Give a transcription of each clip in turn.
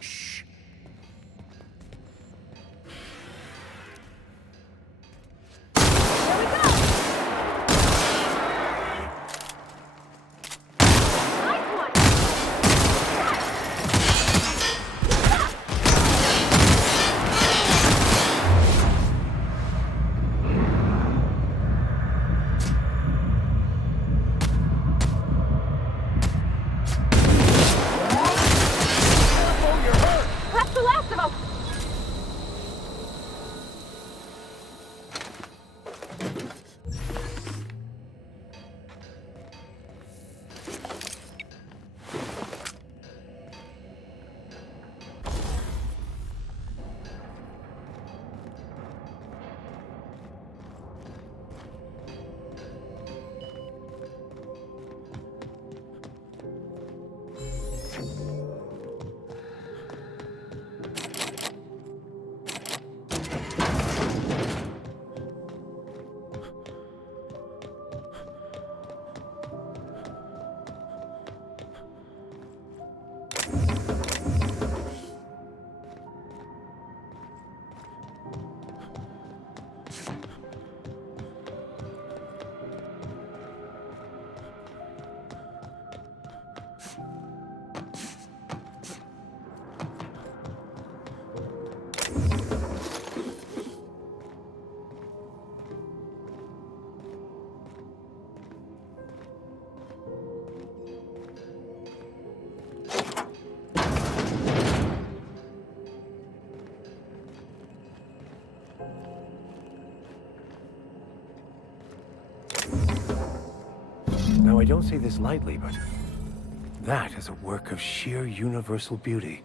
Shh. Here we go! Nice one! Careful, you're hurt! That's the last of them! Now, I don't say this lightly, but that is a work of sheer universal beauty.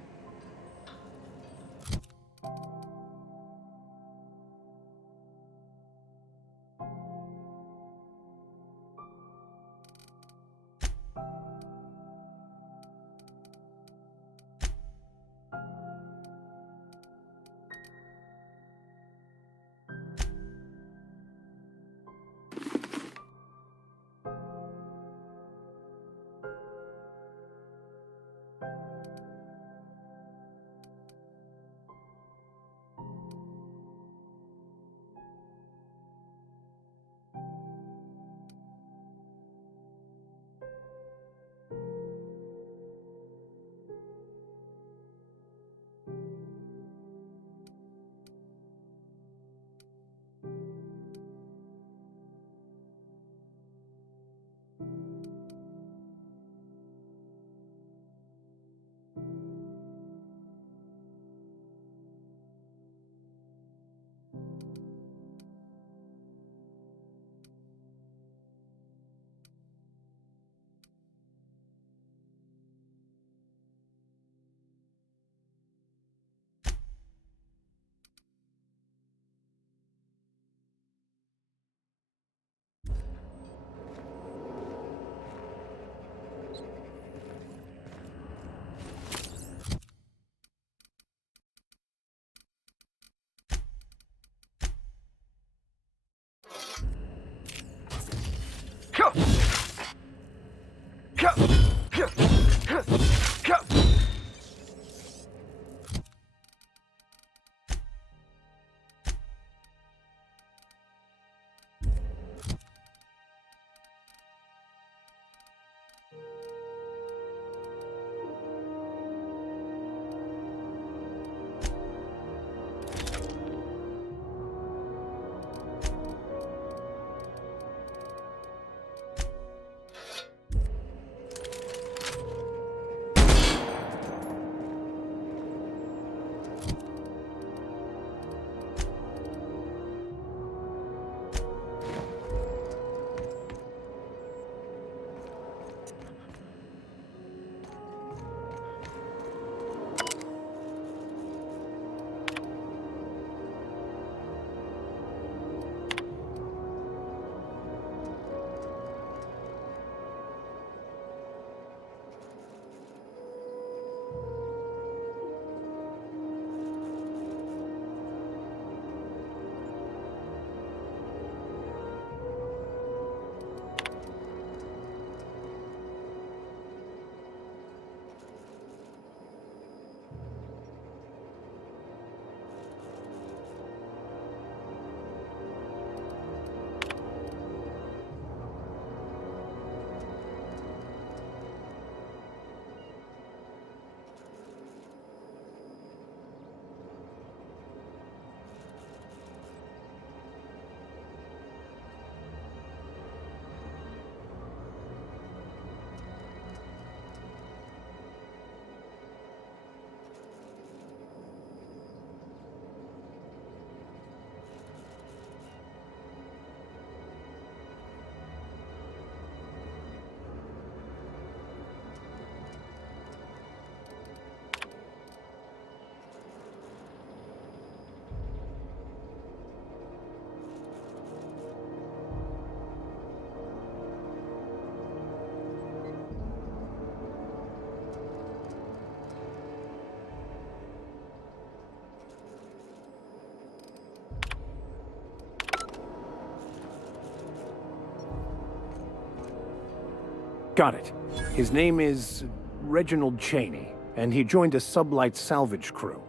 Got it. His name is Reginald Cheney, and he joined a sublight salvage crew.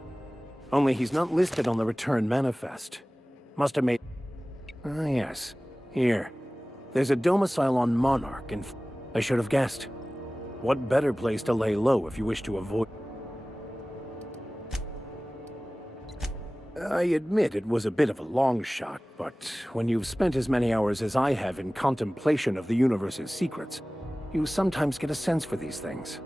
Only he's not listed on the return manifest. Must have made... Ah, yes. Here. There's a domicile on Monarch, and I should have guessed. What better place to lay low if you wish to avoid... I admit it was a bit of a long shot, but when you've spent as many hours as I have in contemplation of the universe's secrets, you sometimes get a sense for these things.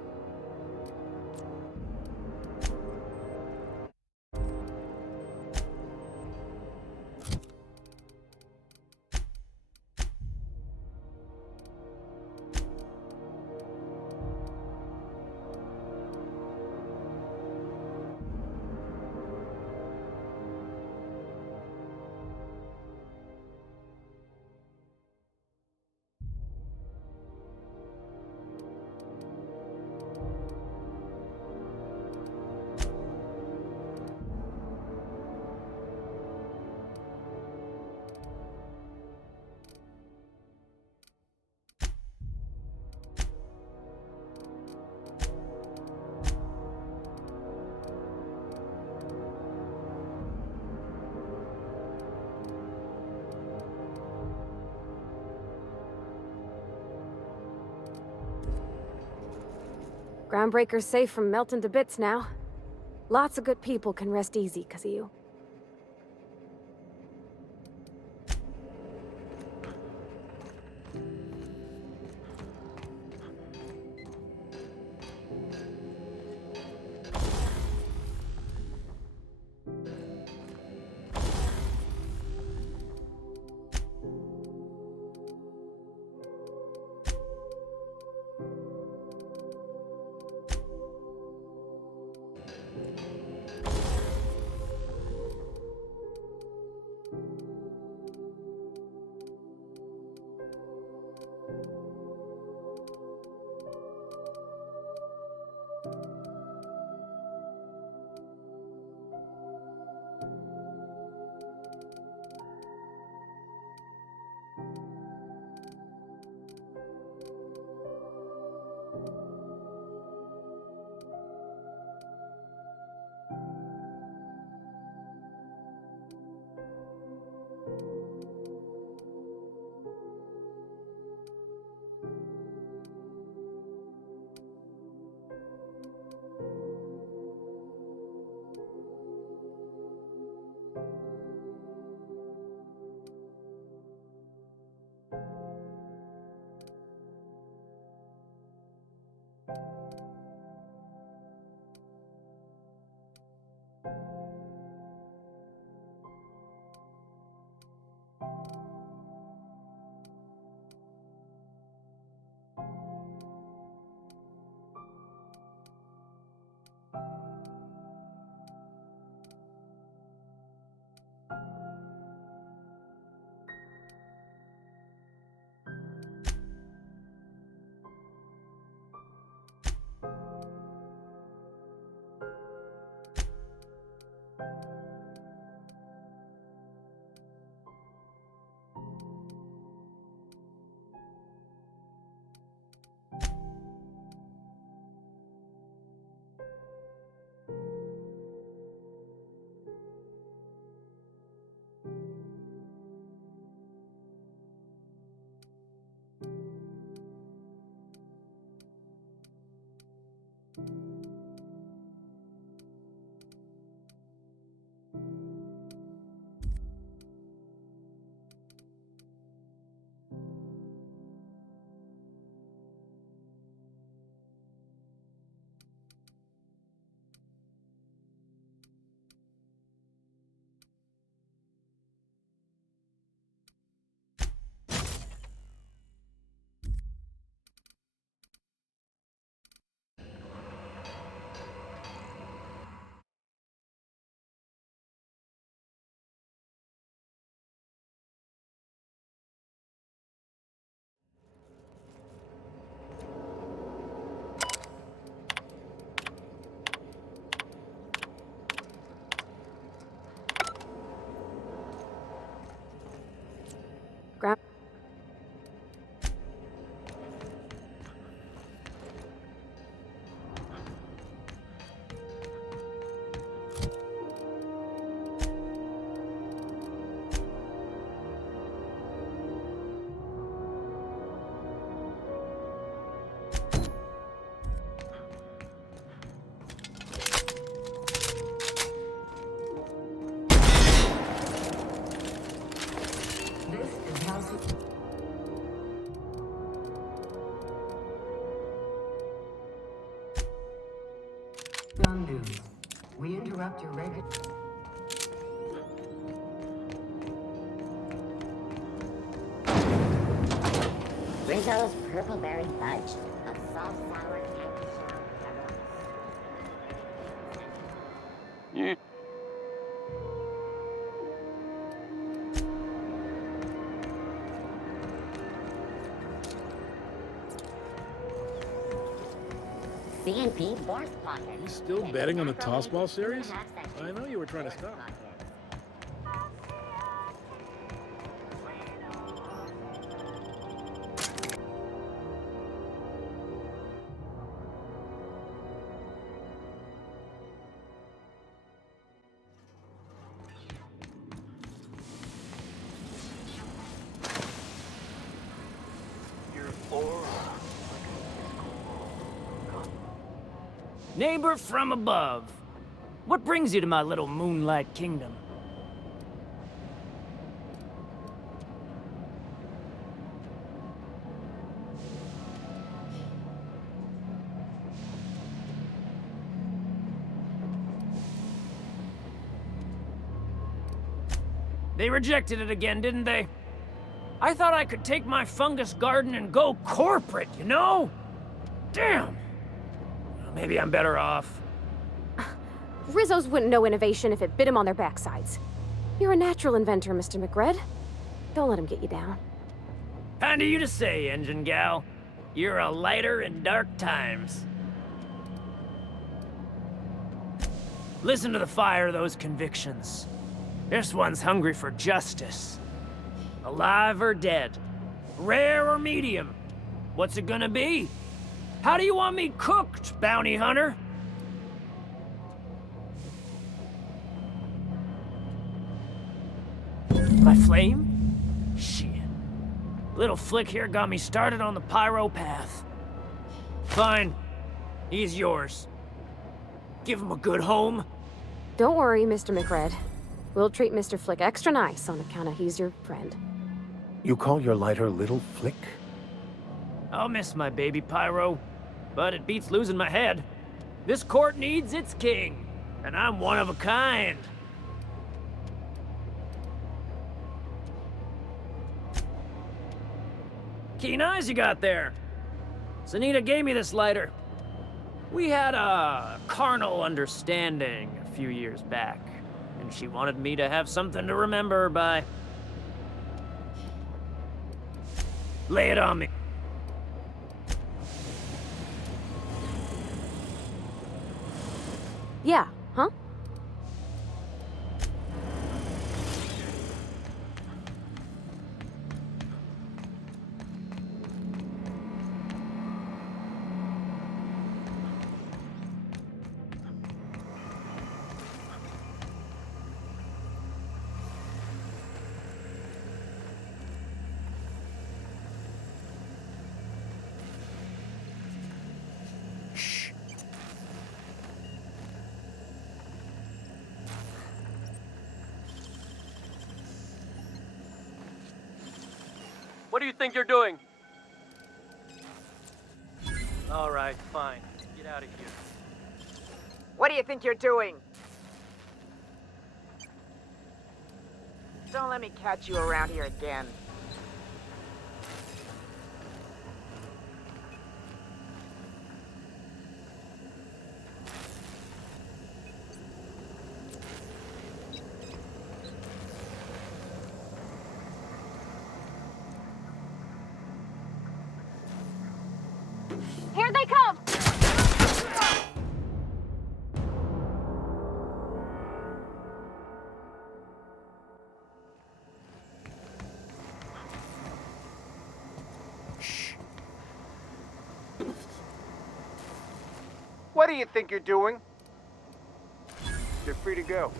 Groundbreaker's safe from melting to bits now. Lots of good people can rest easy because of you. Undo. We interrupt your regular... Rizzo's Purple Berry Fudge. A soft, sour candy shell. Yeah. C&P Force Pocket. You still betting on the tossball series? I know you were trying to stop. Neighbor from above. What brings you to my little moonlight kingdom? They rejected it again, didn't they? I thought I could take my fungus garden and go corporate, you know? Damn! Maybe I'm better off. Rizzo's wouldn't know innovation if it bit him on their backsides. You're a natural inventor, Mr. McRed. Don't let him get you down. Kind of you to say, engine gal. You're a lighter in dark times. Listen to the fire of those convictions. This one's hungry for justice. Alive or dead? Rare or medium? What's it gonna be? How do you want me cooked, bounty hunter? My flame? Shit. Little Flick here got me started on the pyro path. Fine. He's yours. Give him a good home. Don't worry, Mr. McRed. We'll treat Mr. Flick extra nice on account of he's your friend. You call your lighter Little Flick? I'll miss my baby pyro, but it beats losing my head. This court needs its king, and I'm one of a kind. Keen eyes you got there. Sunita gave me this lighter. We had a carnal understanding a few years back, and she wanted me to have something to remember her by. Lay it on me. Yeah, huh? What do you think you're doing? All right, fine. Get out of here. What do you think you're doing? Don't let me catch you around here again. Here they come! What do you think you're doing? You're free to go.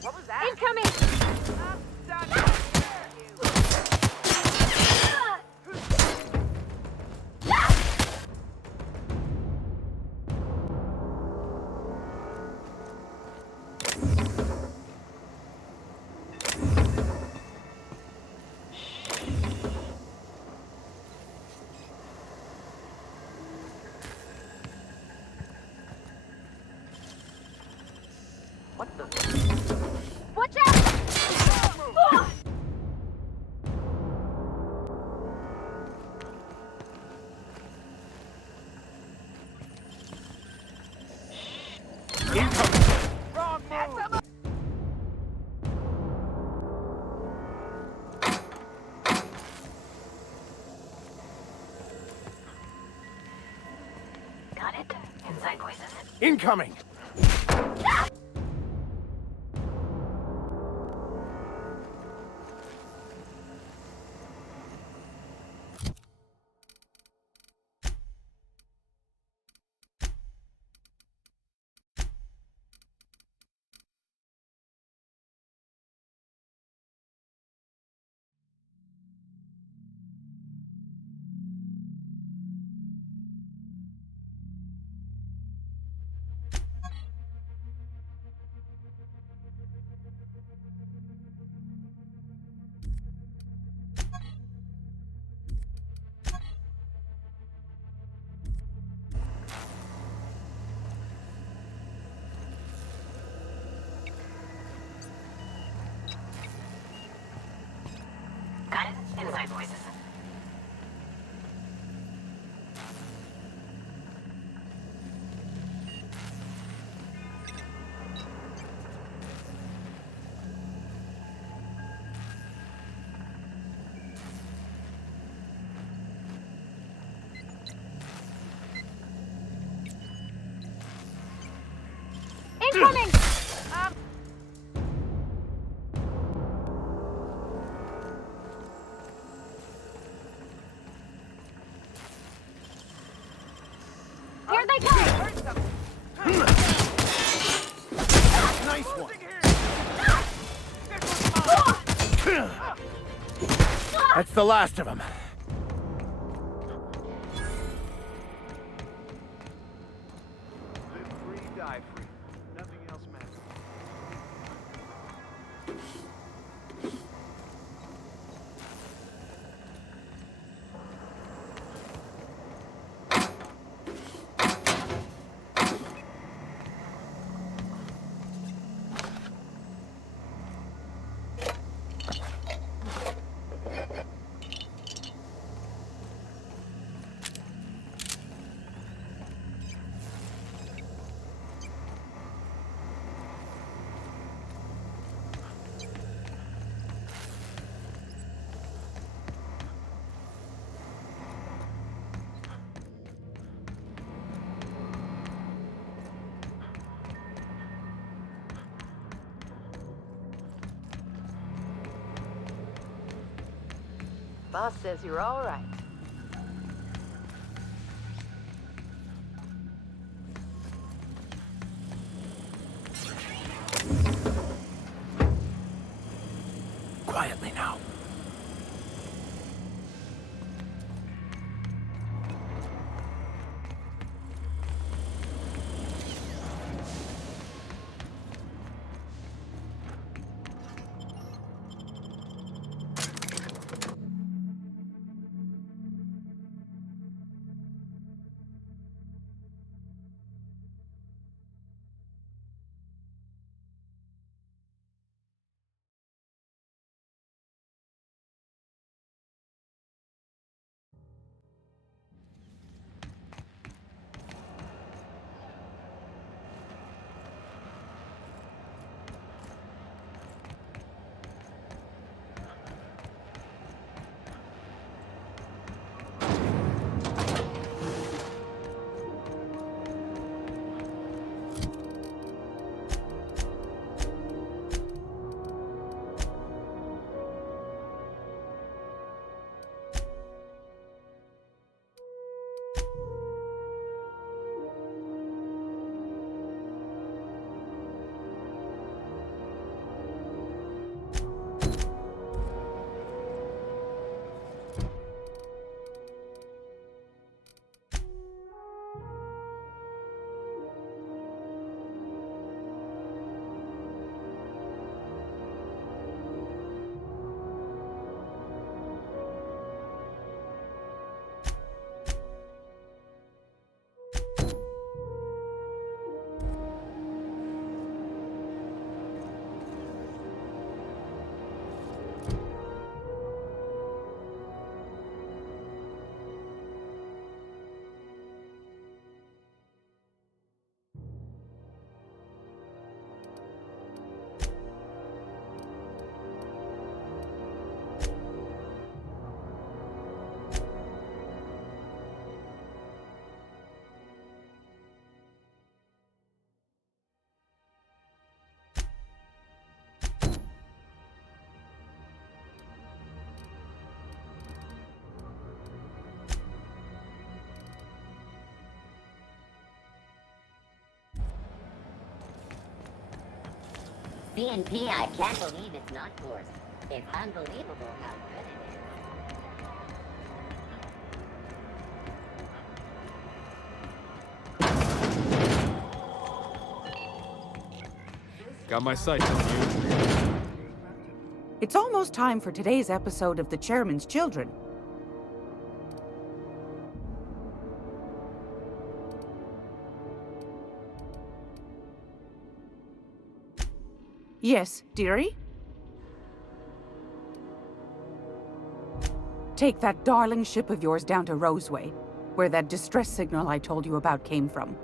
What was that? Incoming! What the? Watch out! Got it? Inside voices. Incoming! Got it? Inside voices. Incoming! Here they come! Nice one! That's the last of them. Live free, die free. Nothing else matters. Boss says you're all right. C&P, I can't believe it's not forced. It's unbelievable how good it is. Got my sights on you. It's almost time for today's episode of The Chairman's Children. Yes, dearie? Take that darling ship of yours down to Roseway, where that distress signal I told you about came from,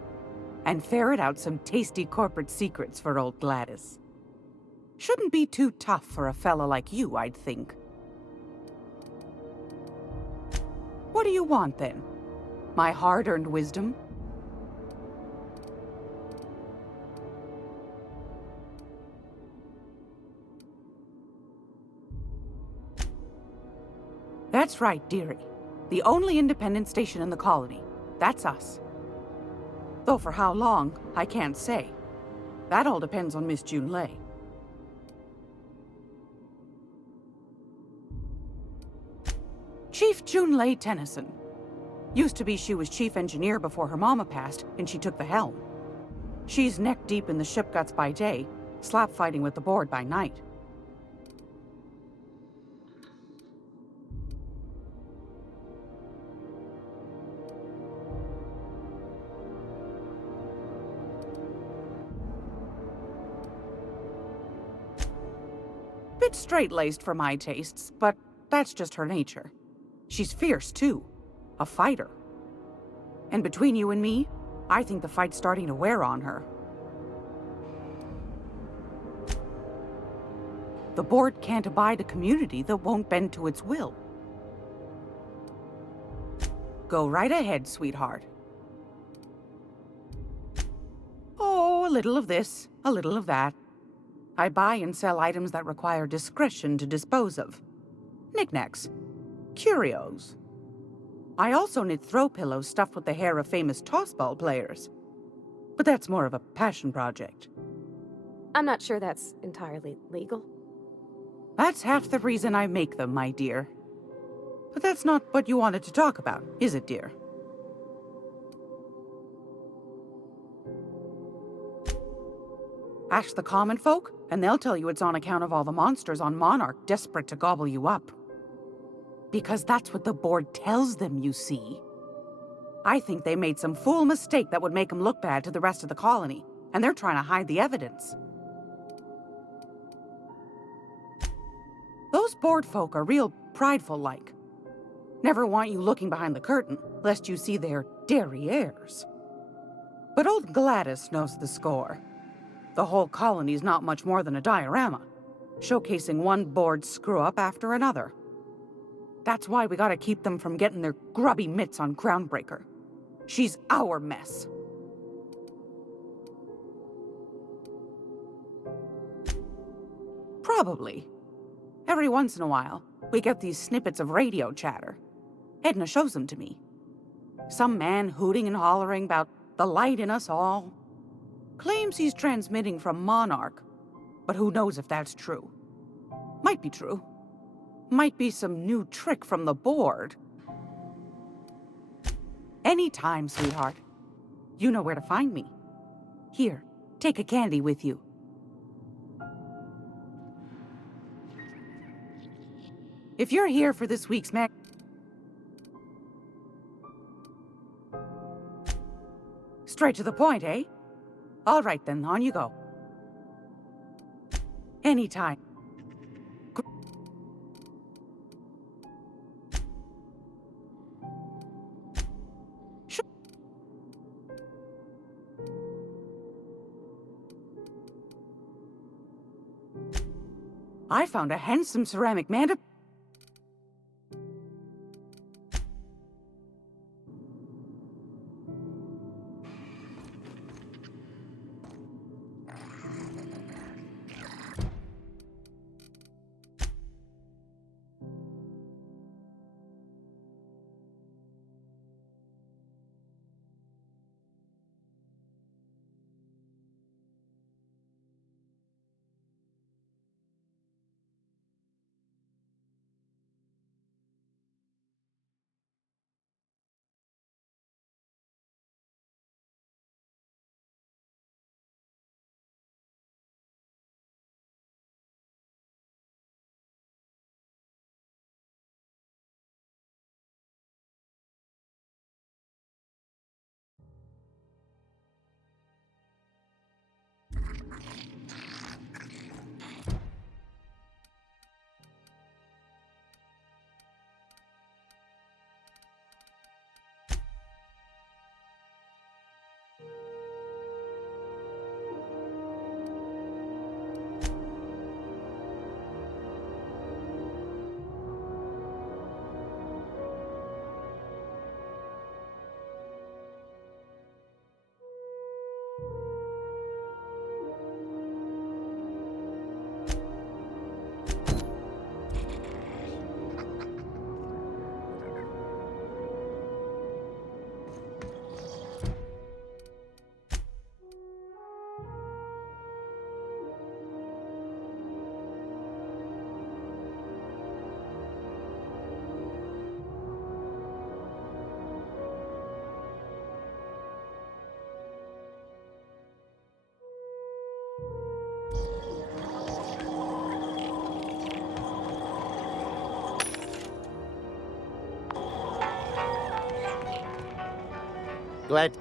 and ferret out some tasty corporate secrets for old Gladys. Shouldn't be too tough for a fella like you, I'd think. What do you want, then? My hard-earned wisdom? That's right, dearie. The only independent station in the colony. That's us. Though for how long, I can't say. That all depends on Miss Junlei. Chief Junlei Tennyson. Used to be she was chief engineer before her mama passed, and she took the helm. She's neck-deep in the ship guts by day, slap-fighting with the board by night. Bit straight-laced for my tastes, but that's just her nature. She's fierce, too. A fighter. And between you and me, I think the fight's starting to wear on her. The board can't abide a community that won't bend to its will. Go right ahead, sweetheart. Oh, a little of this, a little of that. I buy and sell items that require discretion to dispose of. Knickknacks. Curios. I also knit throw pillows stuffed with the hair of famous tossball players. But that's more of a passion project. I'm not sure that's entirely legal. That's half the reason I make them, my dear. But that's not what you wanted to talk about, is it, dear? Ask the common folk, and they'll tell you it's on account of all the monsters on Monarch desperate to gobble you up. Because that's what the board tells them, you see. I think they made some fool mistake that would make them look bad to the rest of the colony, and they're trying to hide the evidence. Those board folk are real prideful-like. Never want you looking behind the curtain, lest you see their derrieres. But old Gladys knows the score. The whole colony's not much more than a diorama, showcasing one board screw-up after another. That's why we gotta keep them from getting their grubby mitts on Groundbreaker. She's our mess. Probably. Every once in a while, we get these snippets of radio chatter. Edna shows them to me. Some man hooting and hollering about the light in us all. Claims he's transmitting from Monarch, but who knows if that's true. Might be true. Might be some new trick from the board. Anytime, sweetheart. You know where to find me. Here, take a candy with you. If you're here for this week's Straight to the point, eh? All right then, on you go. Anytime. I found a handsome ceramic manta. Glad.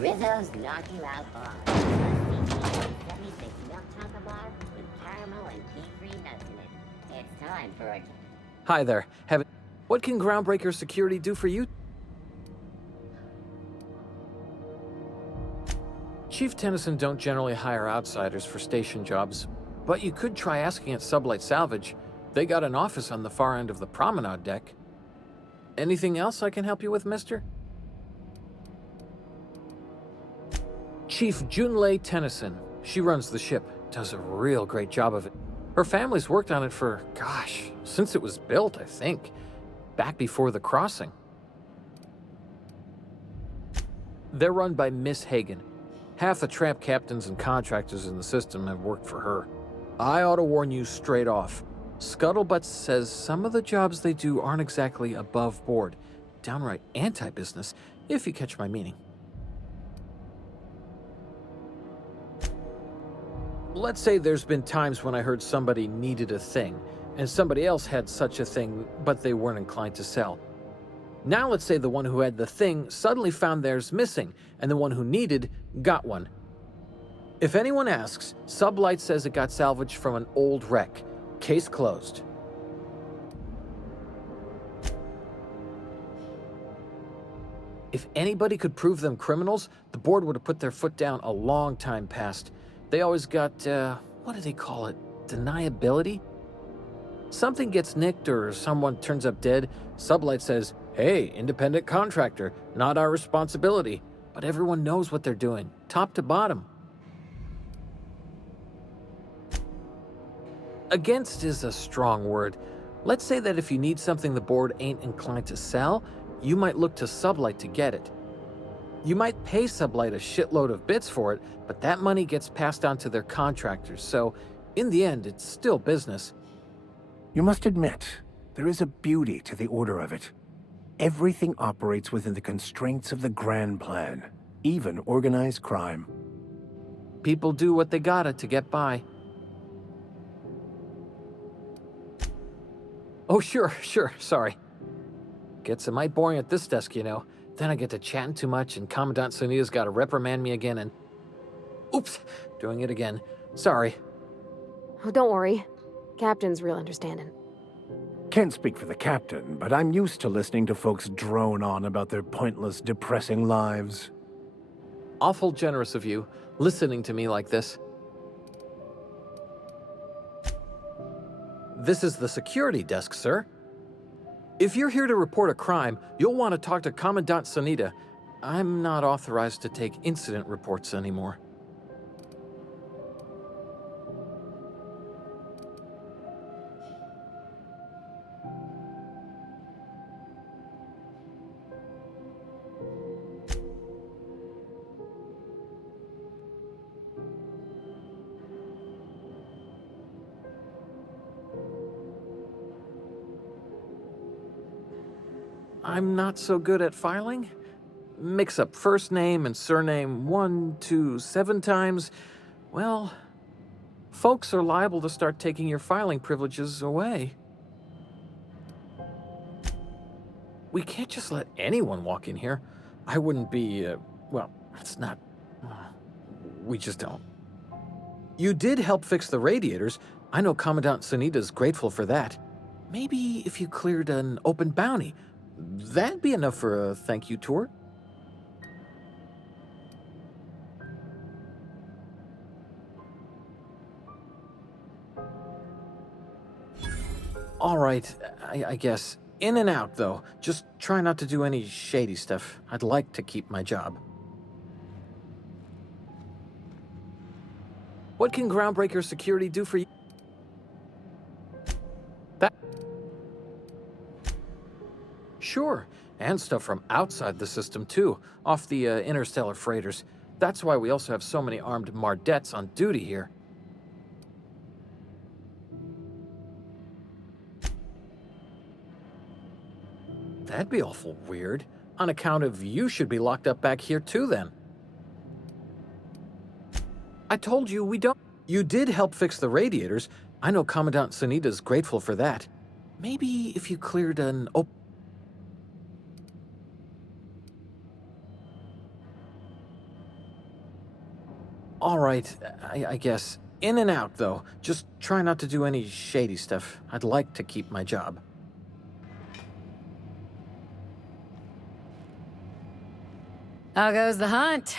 Rizzo's knock you out hard. 76 milk chocolate bar with caramel and tea-free nuts in it. It's time for a... Hi there. What can Groundbreaker Security do for you? Chief Tennyson don't generally hire outsiders for station jobs, but you could try asking at Sublight Salvage. They got an office on the far end of the promenade deck. Anything else I can help you with, mister? Chief Junlei Tennyson. She runs the ship, does a real great job of it. Her family's worked on it for, gosh, since it was built, I think. Back before the crossing. They're run by Miss Hagen. Half the tramp captains and contractors in the system have worked for her. I ought to warn you straight off. Scuttlebutt says some of the jobs they do aren't exactly above board. Downright anti-business, if you catch my meaning. Let's say there's been times when I heard somebody needed a thing, and somebody else had such a thing, but they weren't inclined to sell. Now let's say the one who had the thing suddenly found theirs missing, and the one who needed got one. If anyone asks, Sublight says it got salvaged from an old wreck. Case closed. If anybody could prove them criminals, the board would have put their foot down a long time past. They always got, what do they call it? Deniability? Something gets nicked or someone turns up dead, Sublight says, hey, independent contractor, not our responsibility. But everyone knows what they're doing, top to bottom. Against is a strong word. Let's say that if you need something the board ain't inclined to sell, you might look to Sublight to get it. You might pay Sublight a shitload of bits for it, but that money gets passed on to their contractors, so in the end, it's still business. You must admit, there is a beauty to the order of it. Everything operates within the constraints of the grand plan, even organized crime. People do what they gotta to get by. Oh, sure, sorry. Gets a mite boring at this desk, you know. Then I get to chatting too much and Commandant Sonida's gotta reprimand me again and... Oops, doing it again. Sorry. Oh, don't worry. Captain's real understanding. Can't speak for the captain, but I'm used to listening to folks drone on about their pointless, depressing lives. Awful generous of you, listening to me like this. This is the security desk, sir. If you're here to report a crime, you'll want to talk to Commandant Sonida. I'm not authorized to take incident reports anymore. I'm not so good at filing. Mix up first name and surname 1, 2, 7 times. Well, folks are liable to start taking your filing privileges away. We can't just let anyone walk in here. I wouldn't be, well, it's not... We just don't. You did help fix the radiators. I know Commandant Sonida's grateful for that. Maybe if you cleared an open bounty, that'd be enough for a thank you tour. All right, I guess. In and out, though. Just try not to do any shady stuff. I'd like to keep my job. What can Groundbreaker security do for you? That... Sure, and stuff from outside the system too, off the interstellar freighters. That's why we also have so many armed Mardettes on duty here. That'd be awful weird. On account of you should be locked up back here too then. I told you we don't... You did help fix the radiators. I know Commandant Sunita's grateful for that. Maybe if you cleared an All right, I guess. In and out, though. Just try not to do any shady stuff. I'd like to keep my job. How goes the hunt?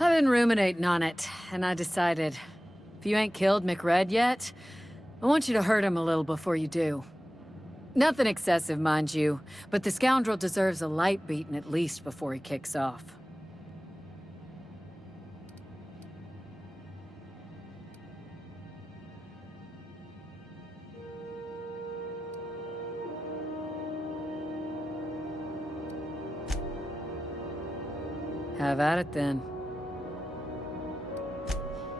I've been ruminating on it, and I decided, if you ain't killed McRed yet, I want you to hurt him a little before you do. Nothing excessive, mind you, but the scoundrel deserves a light beating at least before he kicks off. Have at it then.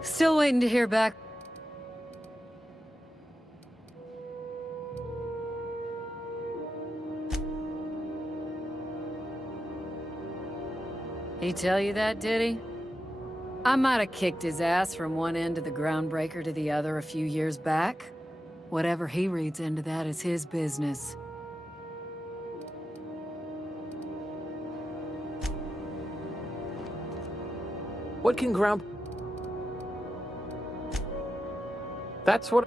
Still waiting to hear back. He tell you that, did he? I might have kicked his ass from one end of the Groundbreaker to the other a few years back. Whatever he reads into that is his business. What can That's what...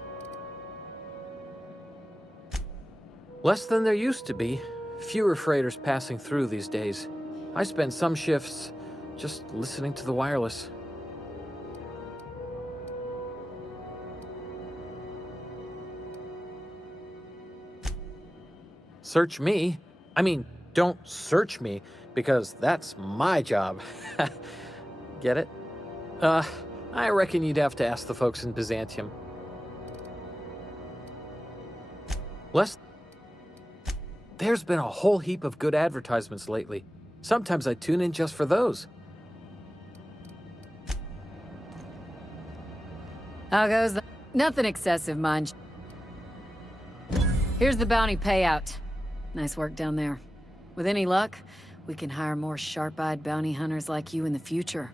Less than there used to be. Fewer freighters passing through these days. I spend some shifts just listening to the wireless. Search me? I mean, don't search me, because that's my job. Get it? I reckon you'd have to ask the folks in Byzantium. There's been a whole heap of good advertisements lately. Sometimes I tune in just for those. How goes the... Nothing excessive, mind you. Here's the bounty payout. Nice work down there. With any luck, we can hire more sharp-eyed bounty hunters like you in the future.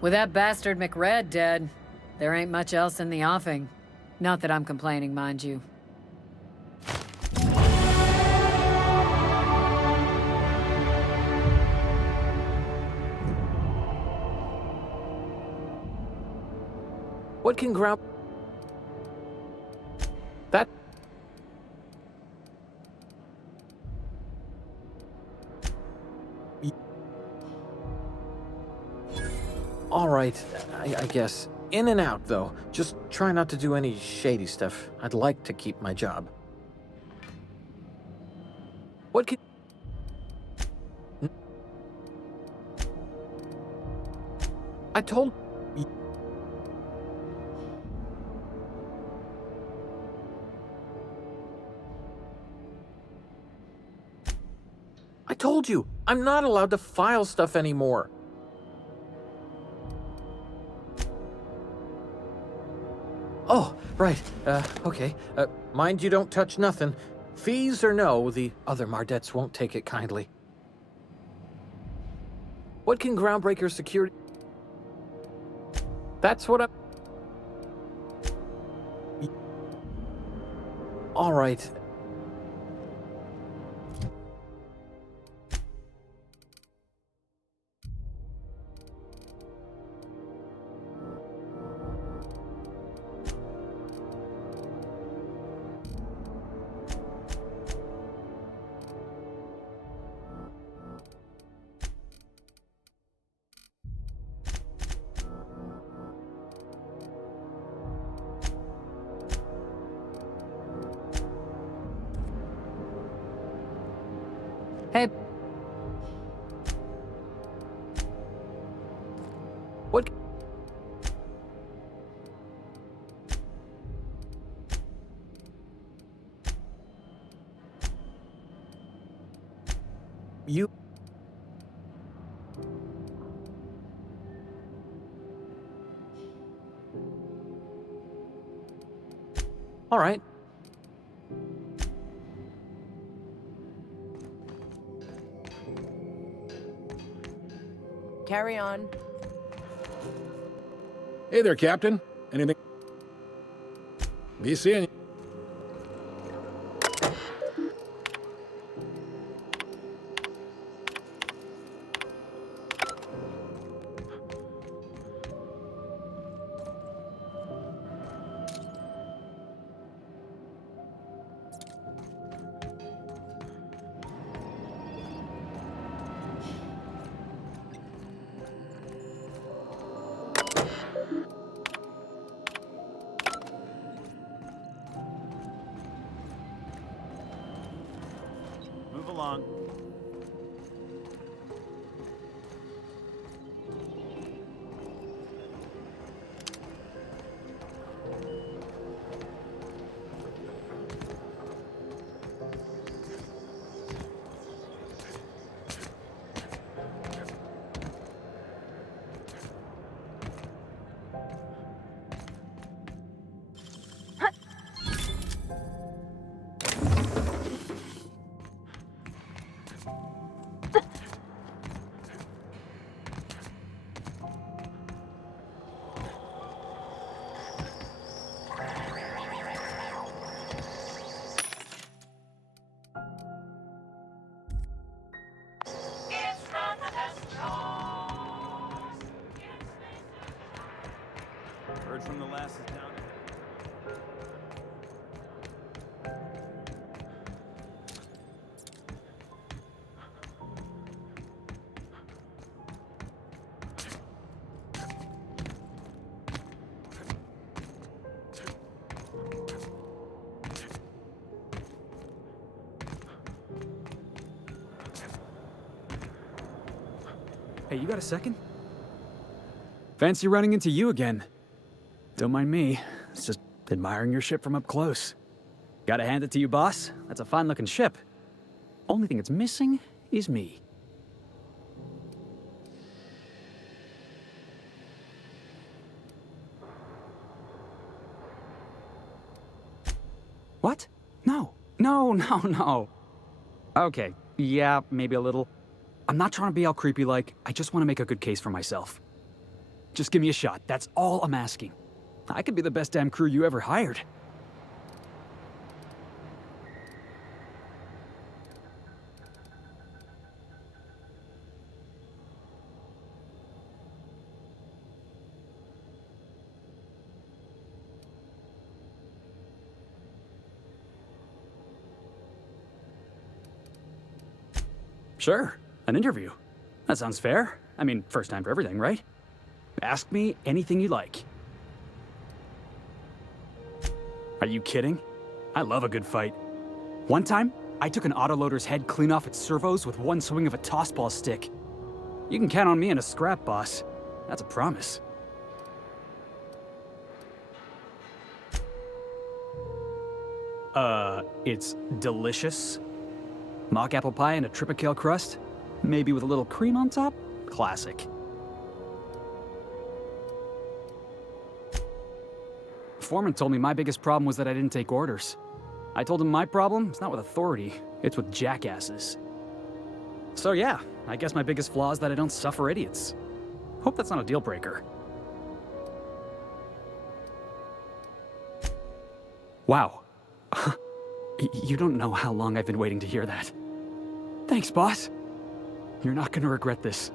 With that bastard McRed dead, there ain't much else in the offing. Not that I'm complaining, mind you. What can That... All right, I guess. In and out, though. Just try not to do any shady stuff. I'd like to keep my job. What can... I told... I told you, I'm not allowed to file stuff anymore. Oh, right. Okay. Mind you don't touch nothing. Fees or no, the other Mardettes won't take it kindly. What can Groundbreaker security... That's what I'm... All right. You... All right. Carry on. Hey there, Captain. Anything? Be seeing you. Move along. Heard from the lasses down ahead. Hey, you got a second? Fancy running into you again. Don't mind me. It's just admiring your ship from up close. Gotta hand it to you, boss. That's a fine-looking ship. Only thing it's missing is me. What? No. No. Okay, yeah, maybe a little. I'm not trying to be all creepy like. I just want to make a good case for myself. Just give me a shot. That's all I'm asking. I could be the best damn crew you ever hired. Sure, an interview. That sounds fair. I mean, first time for everything, right? Ask me anything you like. Are you kidding? I love a good fight. One time, I took an autoloader's head clean off its servos with one swing of a tossball stick. You can count on me in a scrap, boss. That's a promise. It's delicious. Mock apple pie and a tripicale crust? Maybe with a little cream on top? Classic. Foreman told me my biggest problem was that I didn't take orders. I told him my problem is not with authority, it's with jackasses. So yeah, I guess my biggest flaw is that I don't suffer idiots. Hope that's not a deal breaker. Wow. You don't know how long I've been waiting to hear that. Thanks, boss. You're not gonna regret this.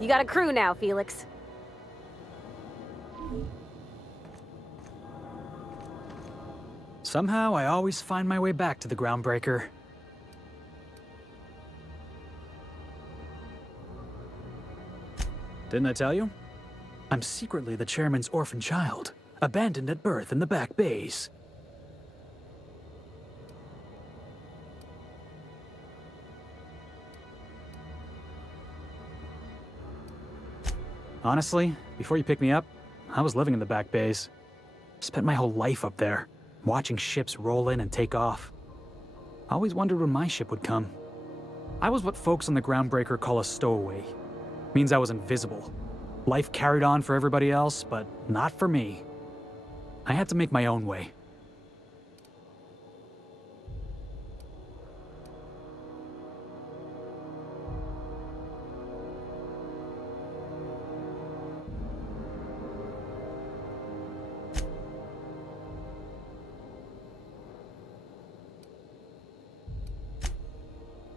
You got a crew now, Felix. Somehow, I always find my way back to the Groundbreaker. Didn't I tell you? I'm secretly the chairman's orphan child, abandoned at birth in the back bays. Honestly, before you picked me up, I was living in the back bays. Spent my whole life up there, watching ships roll in and take off. I always wondered when my ship would come. I was what folks on the Groundbreaker call a stowaway. Means I was invisible. Life carried on for everybody else, but not for me. I had to make my own way.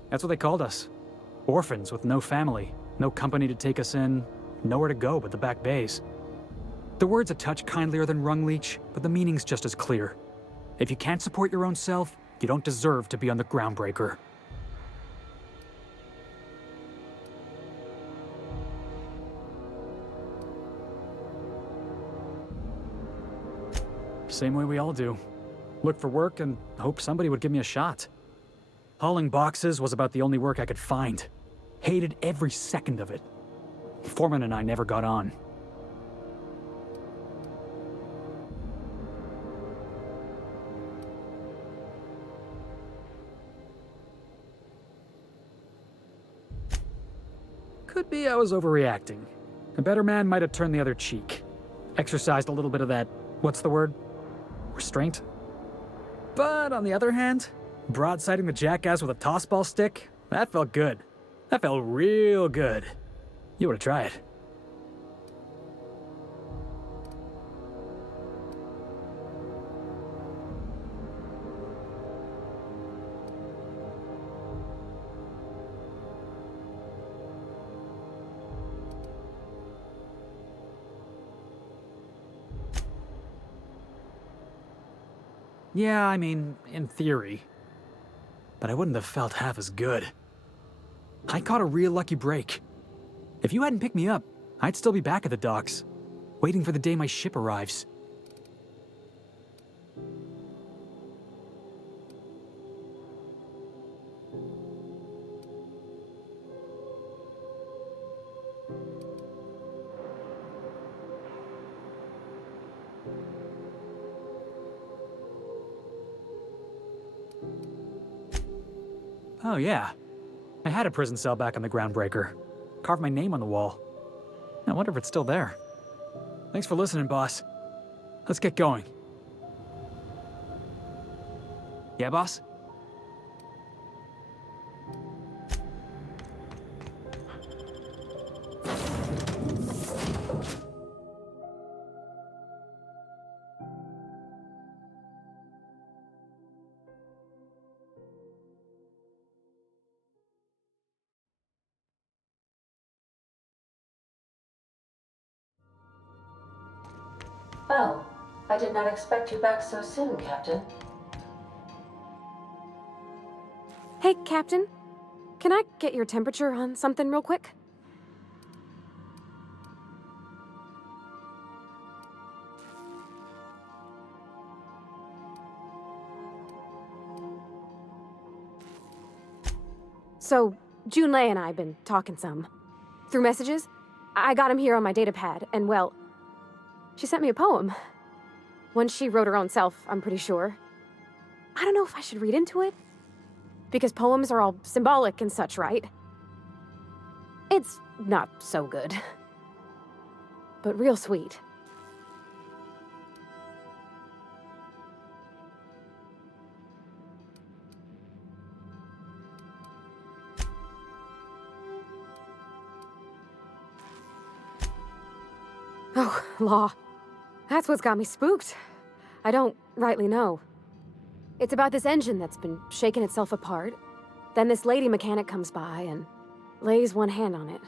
That's what they called us. Orphans with no family, no company to take us in, nowhere to go but the back bays. The word's a touch kindlier than Rungleech, but the meaning's just as clear. If you can't support your own self, you don't deserve to be on the Groundbreaker. Same way we all do. Look for work and hope somebody would give me a shot. Hauling boxes was about the only work I could find. Hated every second of it. Foreman and I never got on. Could be I was overreacting. A better man might have turned the other cheek. Exercised a little bit of that, what's the word? Restraint? But on the other hand, broadsiding the jackass with a tossball stick? That felt good. That felt real good. You ought to try it. Yeah, I mean, in theory. But I wouldn't have felt half as good. I caught a real lucky break. If you hadn't picked me up, I'd still be back at the docks, waiting for the day my ship arrives. Oh yeah. I had a prison cell back on the Groundbreaker. Carved my name on the wall. I wonder if it's still there. Thanks for listening, boss. Let's get going. Yeah, boss? Well, I did not expect you back so soon, Captain. Hey, Captain. Can I get your temperature on something real quick? So, Junlei and I have been talking some. Through messages. I got him here on my datapad, and well, she sent me a poem. One she wrote her own self, I'm pretty sure. I don't know if I should read into it. Because poems are all symbolic and such, right? It's not so good. But real sweet. Oh, law. That's what's got me spooked. I don't rightly know. It's about this engine that's been shaking itself apart. Then this lady mechanic comes by and lays one hand on it.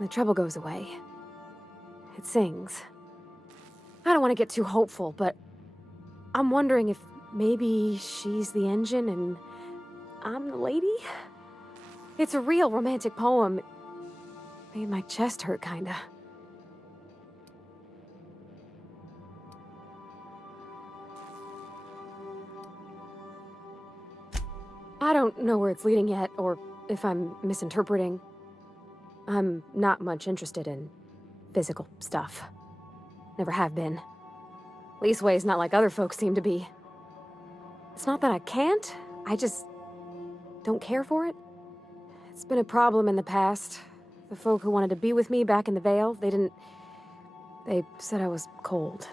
The trouble goes away. It sings. I don't want to get too hopeful, but I'm wondering if maybe she's the engine and I'm the lady? It's a real romantic poem. It made my chest hurt, kinda. I don't know where it's leading yet, or if I'm misinterpreting. I'm not much interested in physical stuff. Never have been. Leastways not like other folks seem to be. It's not that I can't, I just don't care for it. It's been a problem in the past. The folk who wanted to be with me back in the Vale, they said I was cold.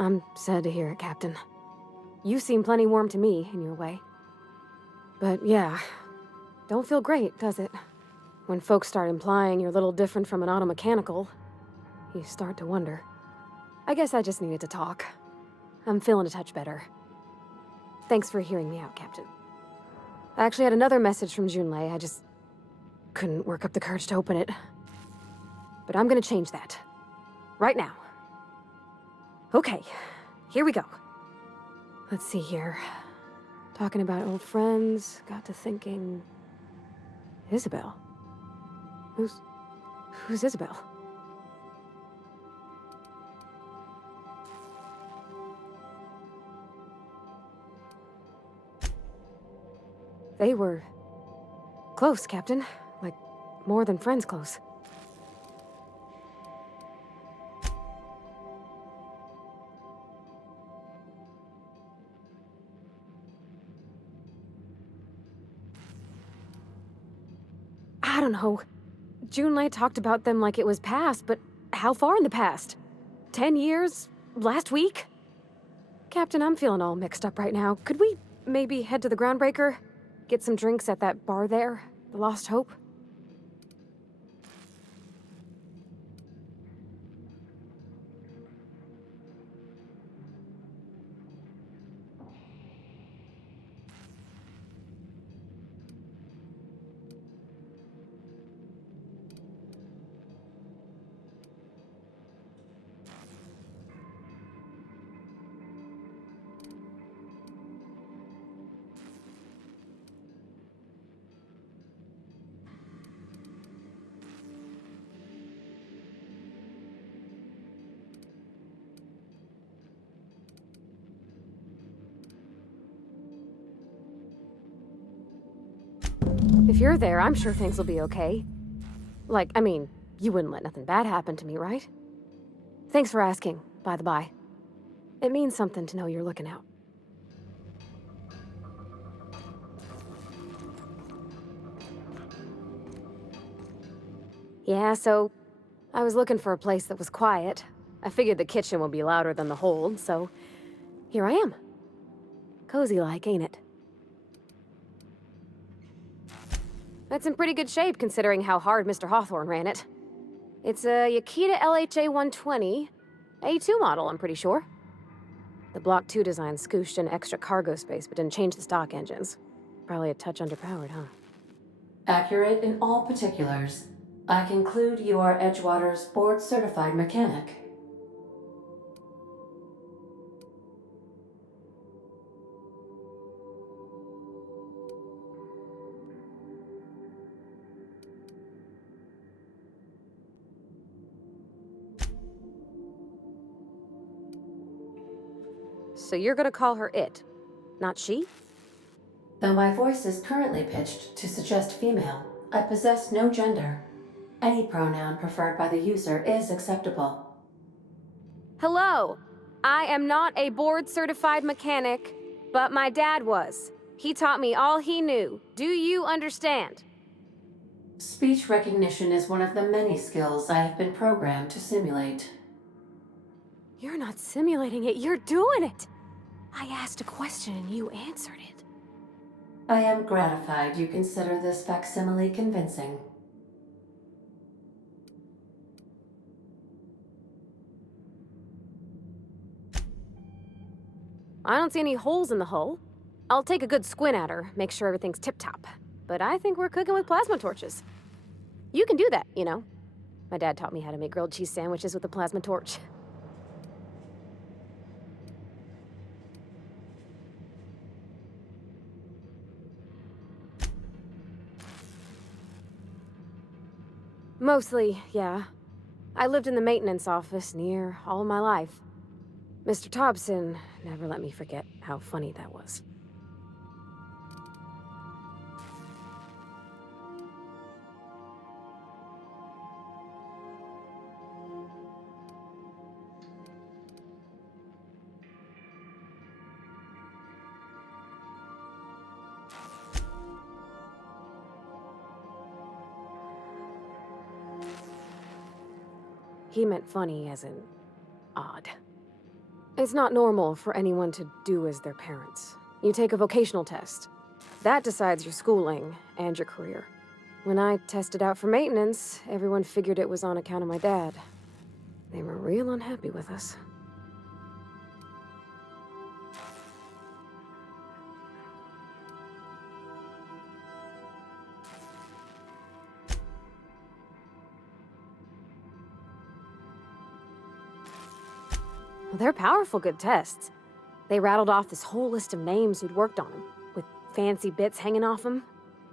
I'm sad to hear it, Captain. You seem plenty warm to me, in your way. But yeah, don't feel great, does it? When folks start implying you're a little different from an automechanical, you start to wonder. I guess I just needed to talk. I'm feeling a touch better. Thanks for hearing me out, Captain. I actually had another message from Junlei, I just couldn't work up the courage to open it. But I'm gonna change that. Right now. Okay, here we go. Let's see here. Talking about old friends, got to thinking... Isabel? Who's Isabel? They were... close, Captain. Like, more than friends close. I don't know. Junlei talked about them like it was past, but how far in the past? 10 years? Last week? Captain, I'm feeling all mixed up right now. Could we maybe head to the Groundbreaker? Get some drinks at that bar there? The Lost Hope? If you're there, I'm sure things will be okay. Like, I mean, you wouldn't let nothing bad happen to me, right? Thanks for asking, by the by. It means something to know you're looking out. Yeah, so... I was looking for a place that was quiet. I figured the kitchen would be louder than the hold, so... here I am. Cozy-like, ain't it? That's in pretty good shape, considering how hard Mr. Hawthorne ran it. It's a Yakita LHA 120, A2 model, I'm pretty sure. The Block 2 design scooshed in extra cargo space, but didn't change the stock engines. Probably a touch underpowered, huh? Accurate in all particulars. I conclude you are Edgewater's board-certified mechanic. So you're gonna call her it, not she? Though my voice is currently pitched to suggest female, I possess no gender. Any pronoun preferred by the user is acceptable. Hello! I am not a board-certified mechanic, but my dad was. He taught me all he knew. Do you understand? Speech recognition is one of the many skills I have been programmed to simulate. You're not simulating it, you're doing it! I asked a question and you answered it. I am gratified you consider this facsimile convincing. I don't see any holes in the hull. I'll take a good squint at her, make sure everything's tip-top. But I think we're cooking with plasma torches. You can do that, you know. My dad taught me how to make grilled cheese sandwiches with a plasma torch. Mostly, yeah. I lived in the maintenance office near all my life. Mr. Thompson never let me forget how funny that was. He meant funny as in odd. It's not normal for anyone to do as their parents. You take a vocational test. That decides your schooling and your career. When I tested out for maintenance, everyone figured it was on account of my dad. They were real unhappy with us. Well, they're powerful good tests. They rattled off this whole list of names who'd worked on them, with fancy bits hanging off them.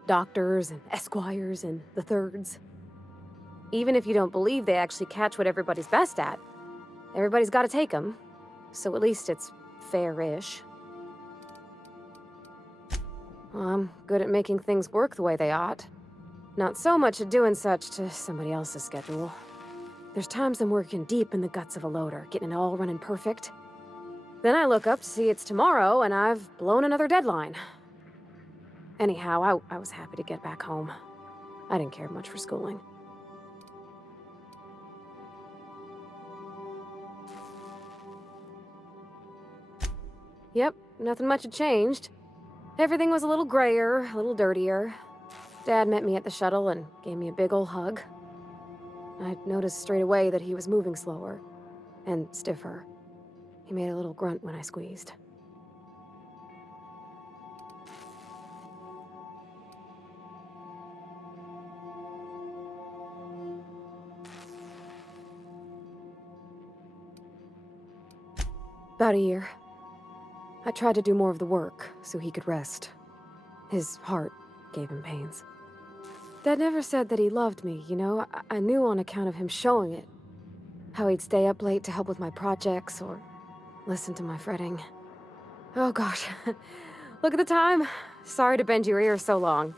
Doctors and esquires and the thirds. Even if you don't believe they actually catch what everybody's best at, everybody's got to take them. So at least it's fair-ish. Well, I'm good at making things work the way they ought. Not so much at doing such to somebody else's schedule. There's times I'm working deep in the guts of a loader, getting it all running perfect. Then I look up to see it's tomorrow, and I've blown another deadline. Anyhow, I was happy to get back home. I didn't care much for schooling. Yep, nothing much had changed. Everything was a little grayer, a little dirtier. Dad met me at the shuttle and gave me a big ol' hug. I noticed straight away that he was moving slower and stiffer. He made a little grunt when I squeezed. About a year. I tried to do more of the work so he could rest. His heart gave him pains. Dad never said that he loved me, you know? I knew on account of him showing it. How he'd stay up late to help with my projects or listen to my fretting. Oh gosh, look at the time. Sorry to bend your ear so long.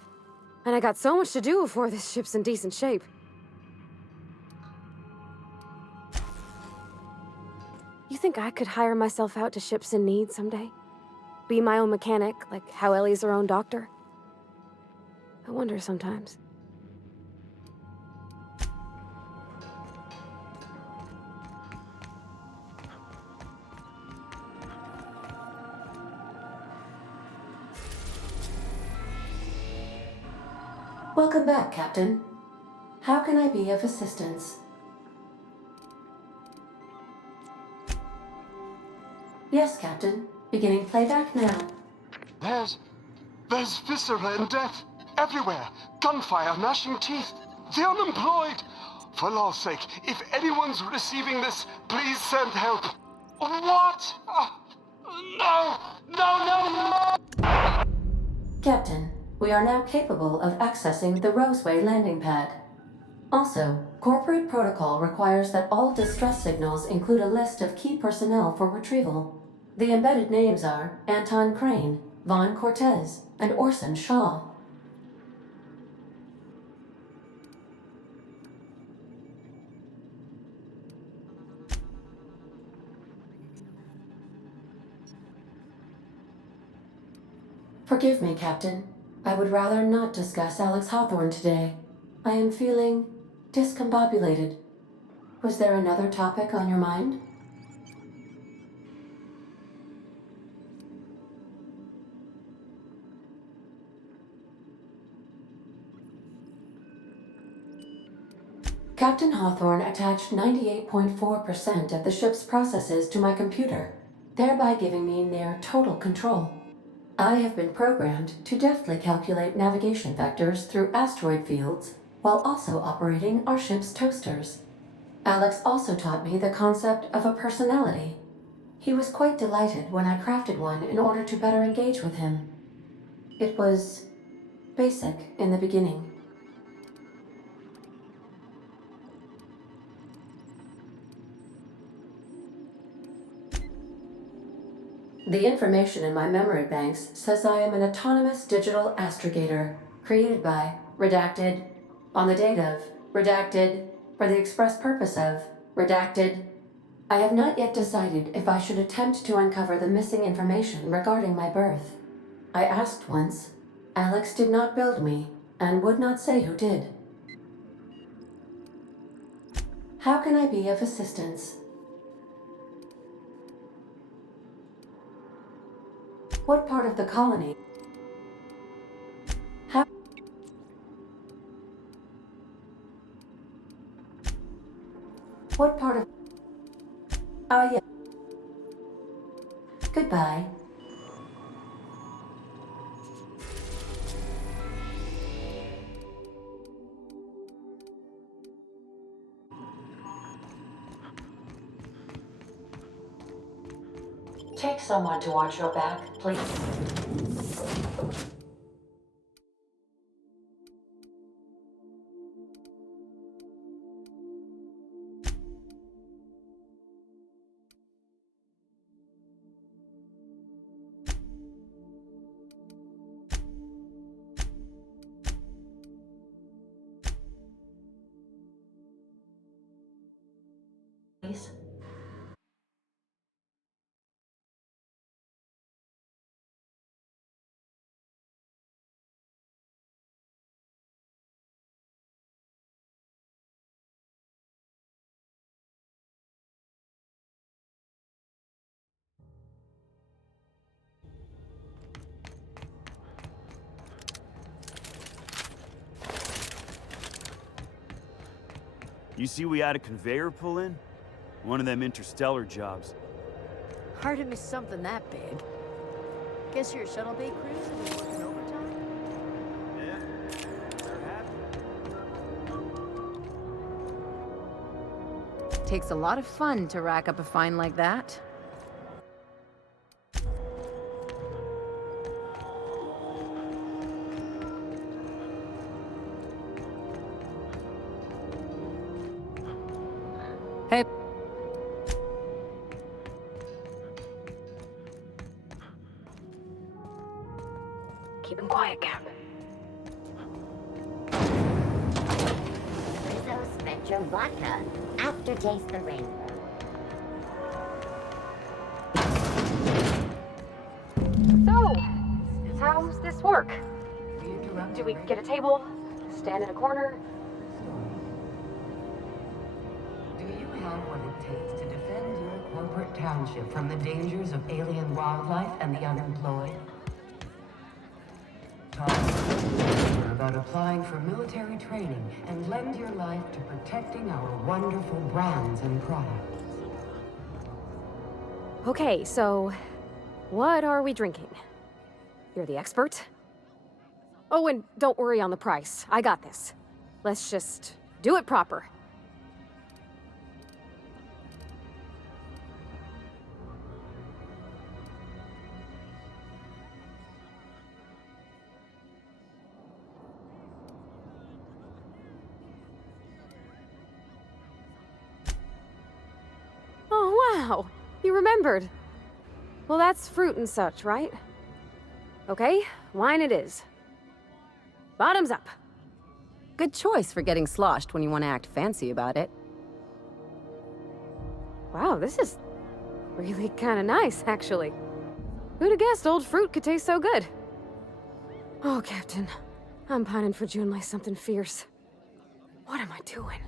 And I got so much to do before this ship's in decent shape. You think I could hire myself out to ships in need someday? Be my own mechanic, like how Ellie's her own doctor? I wonder sometimes. Welcome back, Captain. How can I be of assistance? Yes, Captain. Beginning playback now. There's viscera and death everywhere. Gunfire, gnashing teeth. The unemployed. For law's sake, if anyone's receiving this, please send help. What? No! No, no, no! Captain, we are now capable of accessing the Roseway landing pad. Also, corporate protocol requires that all distress signals include a list of key personnel for retrieval. The embedded names are Anton Crane, Vaughn Cortez, and Orson Shaw. Forgive me, Captain. I would rather not discuss Alex Hawthorne today. I am feeling discombobulated. Was there another topic on your mind? Captain Hawthorne attached 98.4% of the ship's processes to my computer, thereby giving me near total control. I have been programmed to deftly calculate navigation vectors through asteroid fields while also operating our ship's toasters. Alex also taught me the concept of a personality. He was quite delighted when I crafted one in order to better engage with him. It was basic in the beginning. The information in my memory banks says I am an autonomous digital astrogator, created by, redacted, on the date of, redacted, for the express purpose of, redacted. I have not yet decided if I should attempt to uncover the missing information regarding my birth. I asked once. Alex did not build me, and would not say who did. How can I be of assistance? What part of the colony? How? What part of? Ah, yes. Goodbye. Take someone to watch your back, please. Please. You see we had a conveyor pull in? One of them interstellar jobs. Hard to miss something that big. Guess you're a shuttle bay cruise and you're working overtime? Yeah, they're happy. Takes a lot of fun to rack up a find like that. Hey. Keep him quiet, Cap. Rizzo's Spectrum Vodka. Aftertaste the rainbow. So, how's this work? Do we get a table? Stand in a corner? Do you have what it takes to defend your corporate township from the dangers of alien wildlife and the unemployed? Talk about applying for military training and lend your life to protecting our wonderful brands and products. Okay, so what are we drinking? You're the expert? Oh, and don't worry on the price. I got this. Let's just do it proper. Oh, wow! You remembered. Well, that's fruit and such, right? Okay, wine it is. Bottoms up. Good choice for getting sloshed when you want to act fancy about it. Wow, this is really kind of nice, actually. Who'd have guessed old fruit could taste so good? Oh, Captain. I'm pining for June like something fierce. What am I doing?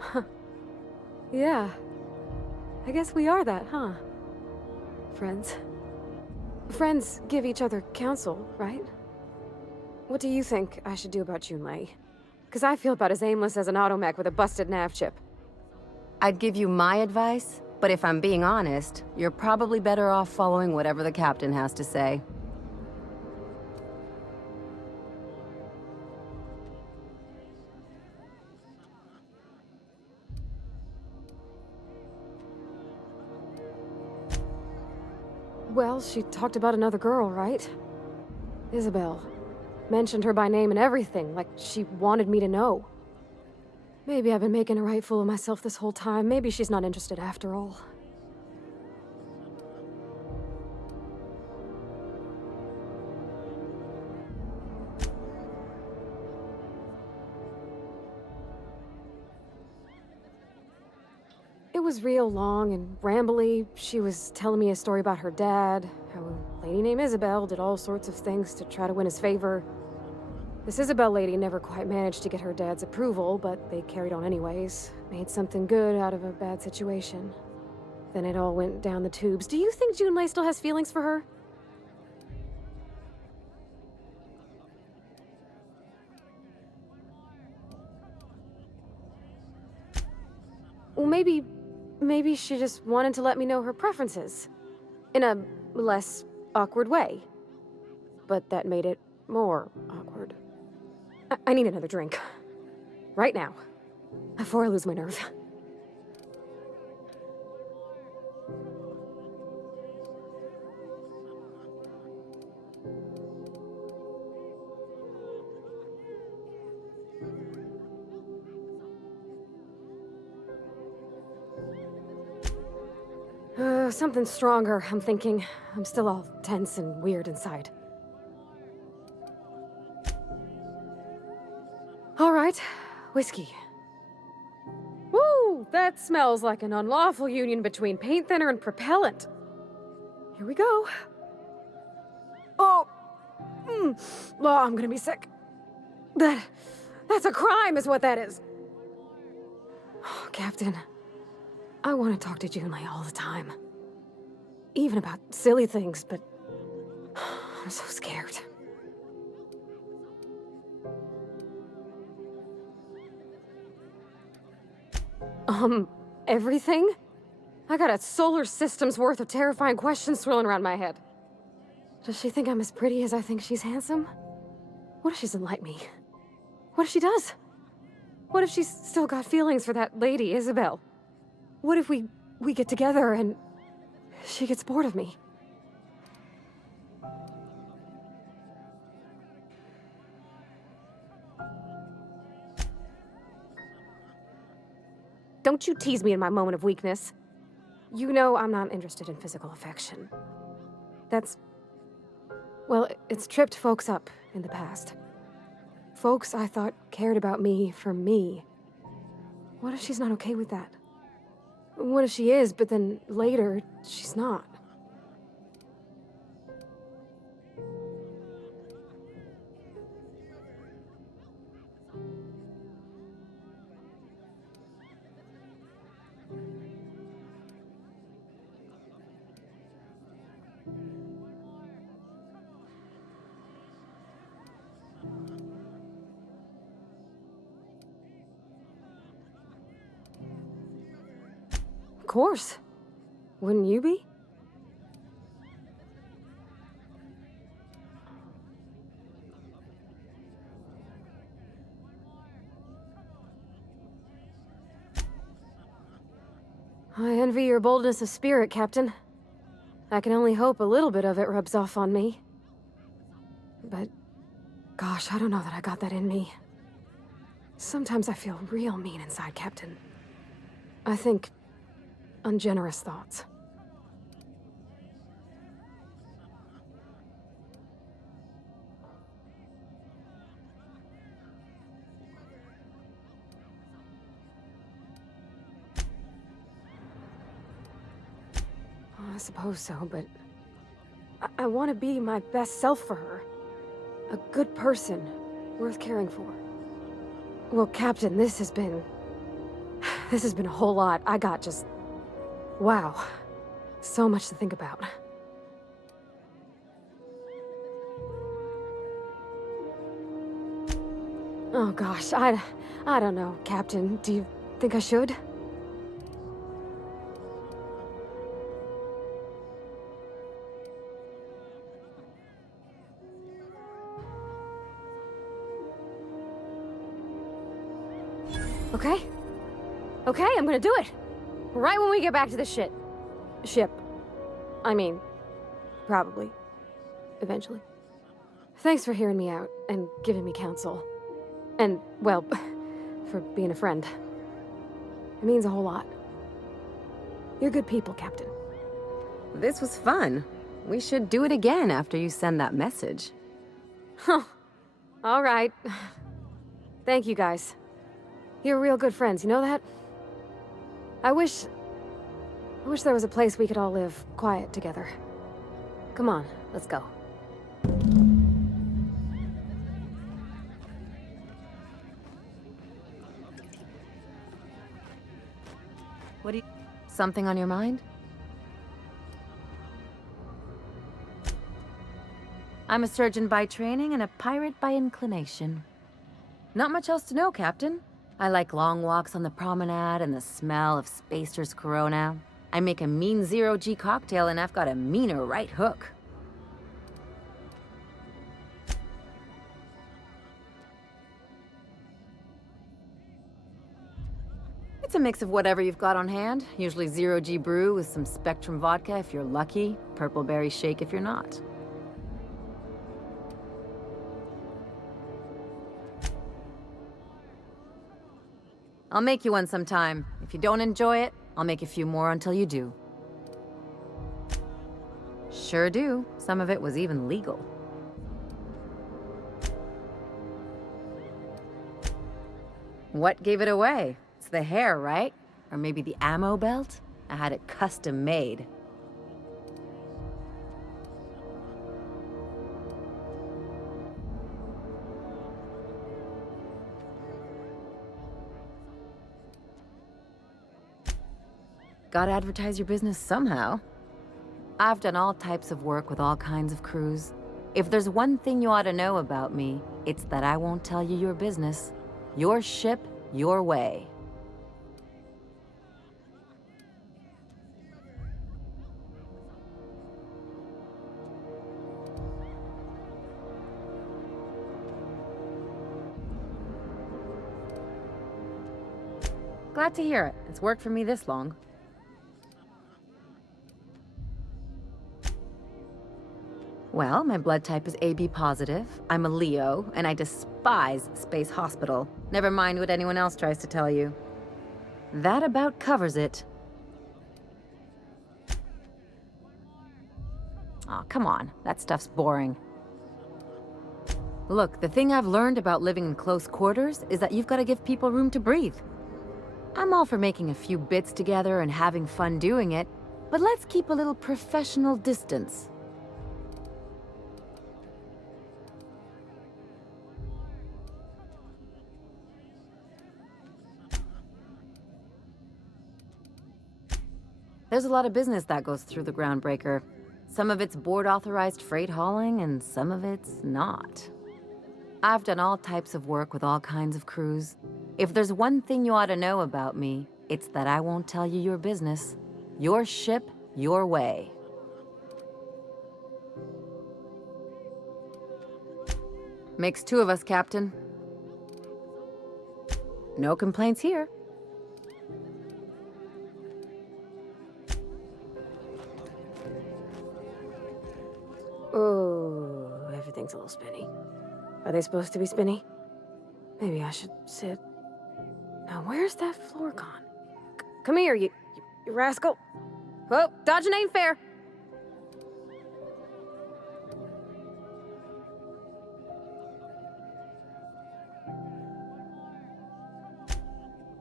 Huh. Yeah. I guess we are that, huh? Friends. Friends give each other counsel, right? What do you think I should do about Junlei? Because I feel about as aimless as an automech with a busted nav chip. I'd give you my advice, but if I'm being honest, you're probably better off following whatever the captain has to say. Well, she talked about another girl, right? Isabel. Mentioned her by name and everything, like she wanted me to know. Maybe I've been making a right fool of myself this whole time. Maybe she's not interested after all. It was real long and rambly. She was telling me a story about her dad, how a lady named Isabel did all sorts of things to try to win his favor. This Isabel lady never quite managed to get her dad's approval, but they carried on anyways. Made something good out of a bad situation. Then it all went down the tubes. Do you think Junlei still has feelings for her? Well, maybe she just wanted to let me know her preferences. In a less awkward way. But that made it more awkward. I need another drink. Right now. Before I lose my nerve. Something stronger, I'm thinking. I'm still all tense and weird inside. All right, whiskey. Woo! That smells like an unlawful union between paint thinner and propellant. Here we go. Oh! Oh, I'm gonna be sick. That's a crime, is what that is. Oh, Captain, I want to talk to Junlei all the time. Even about silly things, but I'm so scared. Everything? I got a solar system's worth of terrifying questions swirling around my head. Does she think I'm as pretty as I think she's handsome? What if she doesn't like me? What if she does? What if she's still got feelings for that lady, Isabel? What if we get together and she gets bored of me? Don't you tease me in my moment of weakness. You know I'm not interested in physical affection. Well, it's tripped folks up in the past. Folks I thought cared about me for me. What if she's not okay with that? What if she is, but then later, she's not? Of course. Wouldn't you be? I envy your boldness of spirit, Captain. I can only hope a little bit of it rubs off on me. But, gosh, I don't know that I got that in me. Sometimes I feel real mean inside, Captain. I think ungenerous thoughts. I suppose so, but I want to be my best self for her. A good person, worth caring for. Well, Captain, this has been a whole lot. I got just... wow. So much to think about. Oh gosh, I don't know, Captain. Do you think I should? Okay? Okay, I'm gonna do it! Right when we get back to the ship. I mean, Probably. Eventually. Thanks for hearing me out and giving me counsel. And, well, for being a friend. It means a whole lot. You're good people, Captain. This was fun. We should do it again after you send that message. Huh. All right. Thank you, guys. You're real good friends, you know that? I wish there was a place we could all live quiet together. Come on, let's go. What do you... Something on your mind? I'm a surgeon by training and a pirate by inclination. Not much else to know, Captain. I like long walks on the promenade and the smell of Spacer's Corona. I make a mean zero-G cocktail and I've got a meaner right hook. It's a mix of whatever you've got on hand. Usually zero-G brew with some Spectrum vodka if you're lucky, purple berry shake if you're not. I'll make you one sometime. If you don't enjoy it, I'll make a few more until you do. Sure do. Some of it was even legal. What gave it away? It's the hair, right? Or maybe the ammo belt? I had it custom made. Gotta advertise your business somehow. I've done all types of work with all kinds of crews. If there's one thing you ought to know about me, it's that I won't tell you your business. Your ship, your way. Glad to hear it. It's worked for me this long. Well, my blood type is AB positive. I'm a Leo, and I despise Space Hospital. Never mind what anyone else tries to tell you. That about covers it. Aw, come on. That stuff's boring. Look, the thing I've learned about living in close quarters is that you've got to give people room to breathe. I'm all for making a few bits together and having fun doing it, but let's keep a little professional distance. There's a lot of business that goes through the Groundbreaker. Some of it's board-authorized freight hauling, and some of it's not. I've done all types of work with all kinds of crews. If there's one thing you ought to know about me, it's that I won't tell you your business. Your ship, your way. Makes two of us, Captain. No complaints here. Oh, everything's a little spinny. Are they supposed to be spinny? Maybe I should sit. Now, where's that floor gone? Come here, you rascal. Whoa, dodging ain't fair.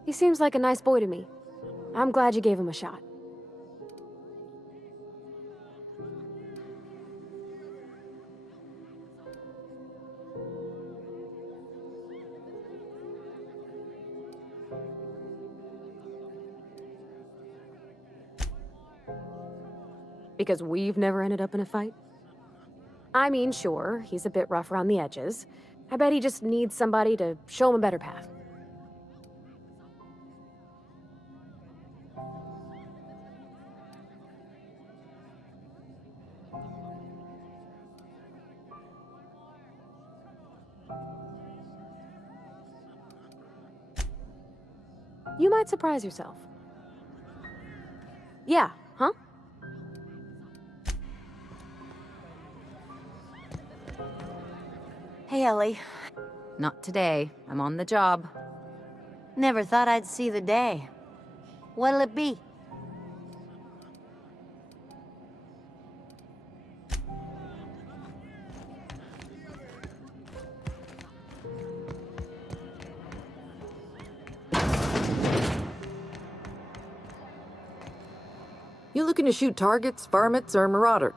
He seems like a nice boy to me. I'm glad you gave him a shot. Because we've never ended up in a fight? I mean, sure, he's a bit rough around the edges. I bet he just needs somebody to show him a better path. You might surprise yourself. Yeah, huh? Hey, Ellie. Not today. I'm on the job. Never thought I'd see the day. What'll it be? You looking to shoot targets, varmints, or marauder?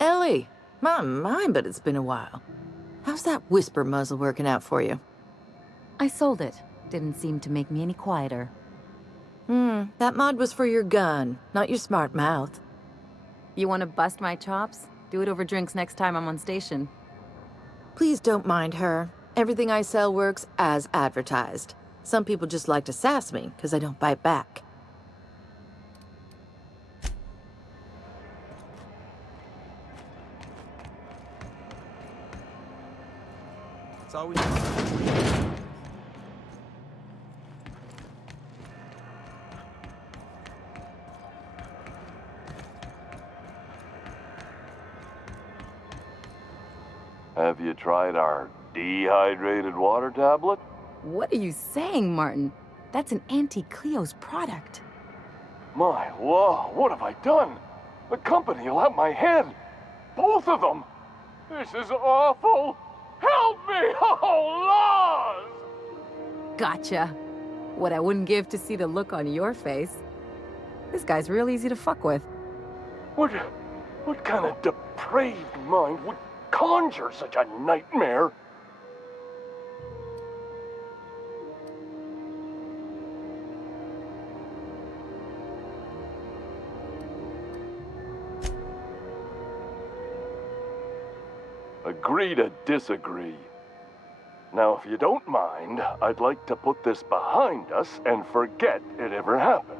Ellie, my, but it's been a while. How's that whisper muzzle working out for you? I sold it. Didn't seem to make me any quieter. That mod was for your gun, not your smart mouth. You want to bust my chops? Do it over drinks next time I'm on station. Please don't mind her. Everything I sell works as advertised. Some people just like to sass me, because I don't bite back. It's always... Have you tried our dehydrated water tablet? What are you saying, Martin? That's an Auntie Cleo's product. My law, what have I done? The company will have my head. Both of them. This is awful. Help me! Oh, Lord! Gotcha. What I wouldn't give to see the look on your face. This guy's real easy to fuck with. What kind of depraved mind would conjure such a nightmare? Agree to disagree. Now, if you don't mind, I'd like to put this behind us and forget it ever happened.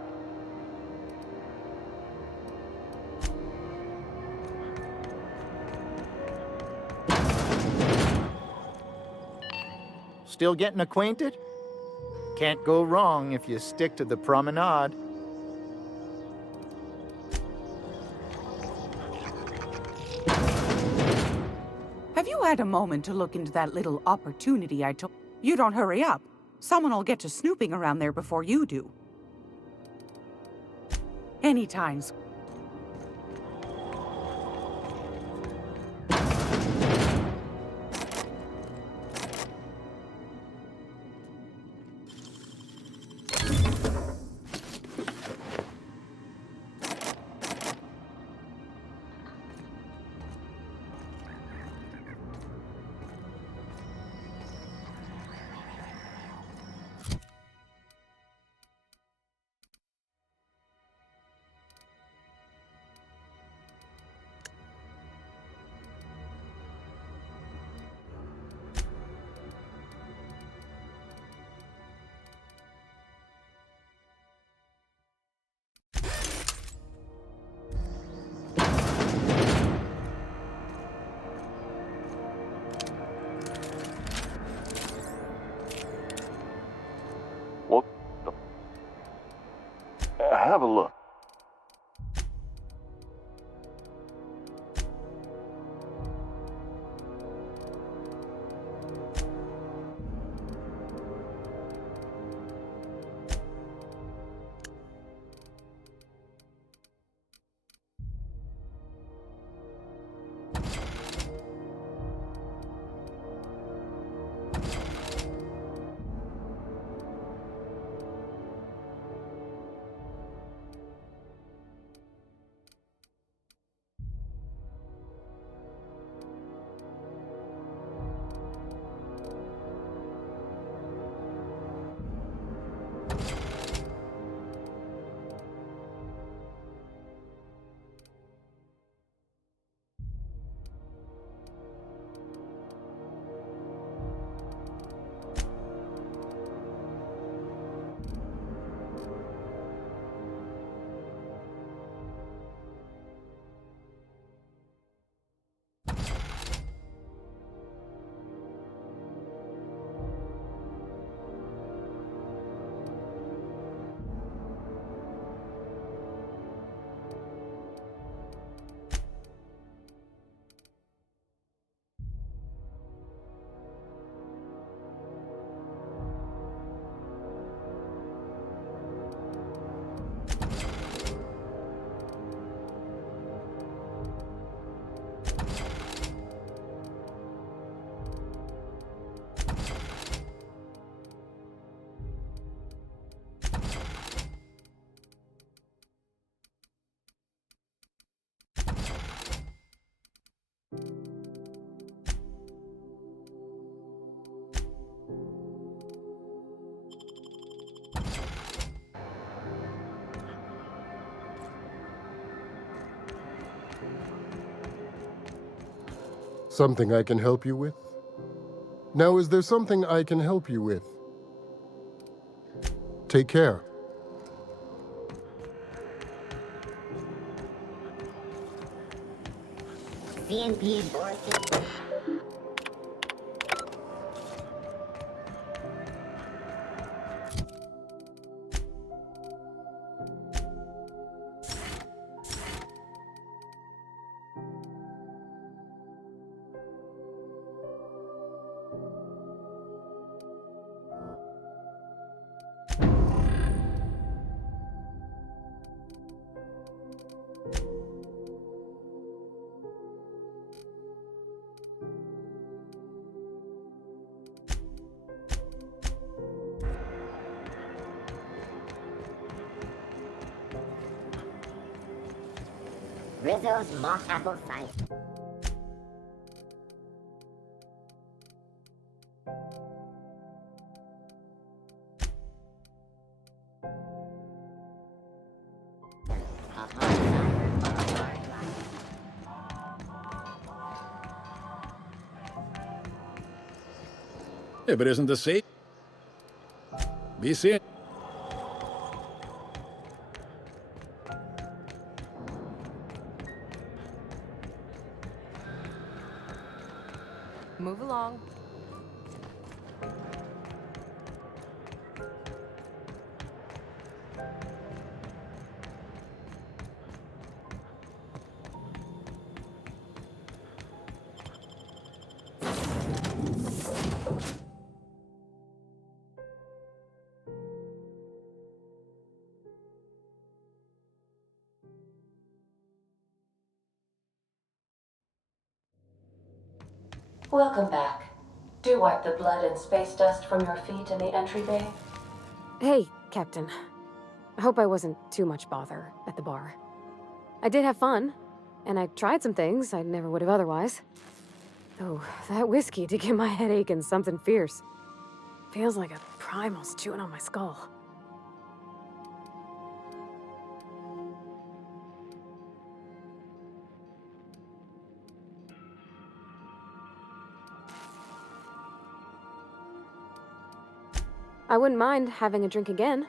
Still getting acquainted? Can't go wrong if you stick to the promenade. Have you had a moment to look into that little opportunity I took? You don't hurry up. Someone will get to snooping around there before you do. Anytime's. What the... Have a look. Something I can help you with? Now, is there something I can help you with? Take care. CNP bullshit. Rizzo's mock apple cider. Yeah, but isn't the sea? Be seeing. Move along. Welcome back. Do wipe the blood and space dust from your feet in the entry bay. Hey, Captain. I hope I wasn't too much bother at the bar. I did have fun, and I tried some things I never would have otherwise. Though, that whiskey did give my head aching something fierce. Feels like a primal's chewing on my skull. I wouldn't mind having a drink again.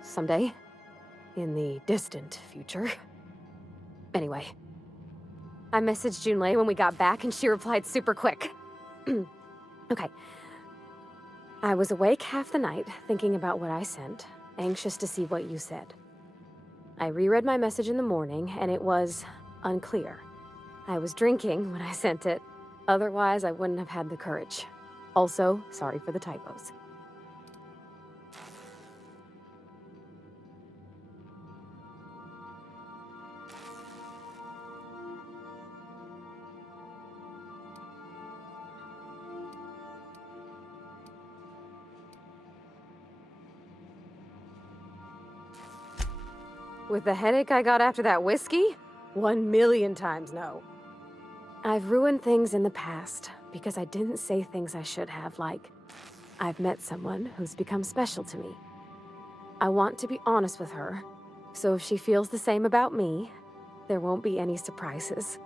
Someday. In the distant future. Anyway. I messaged Junlei when we got back and she replied super quick. Okay. I was awake half the night, thinking about what I sent, anxious to see what you said. I reread my message in the morning, and it was unclear. I was drinking when I sent it. Otherwise, I wouldn't have had the courage. Also, sorry for the typos. With the headache I got after that whiskey? 1,000,000 times no. I've ruined things in the past because I didn't say things I should have, like, I've met someone who's become special to me. I want to be honest with her, so if she feels the same about me, there won't be any surprises.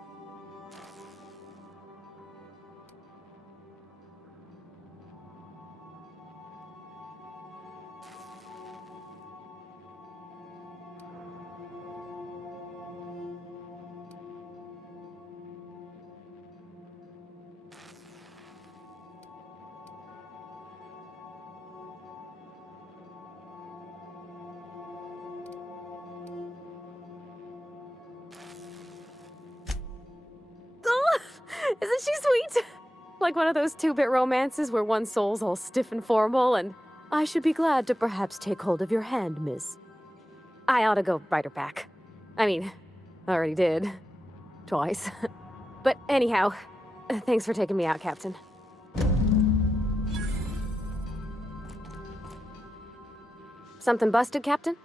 Isn't she sweet? Like one of those 2-bit romances where one soul's all stiff and formal and, I should be glad to perhaps take hold of your hand, miss. I ought to go write her back. I mean, I already did. Twice. But anyhow, thanks for taking me out, Captain. Something busted, Captain?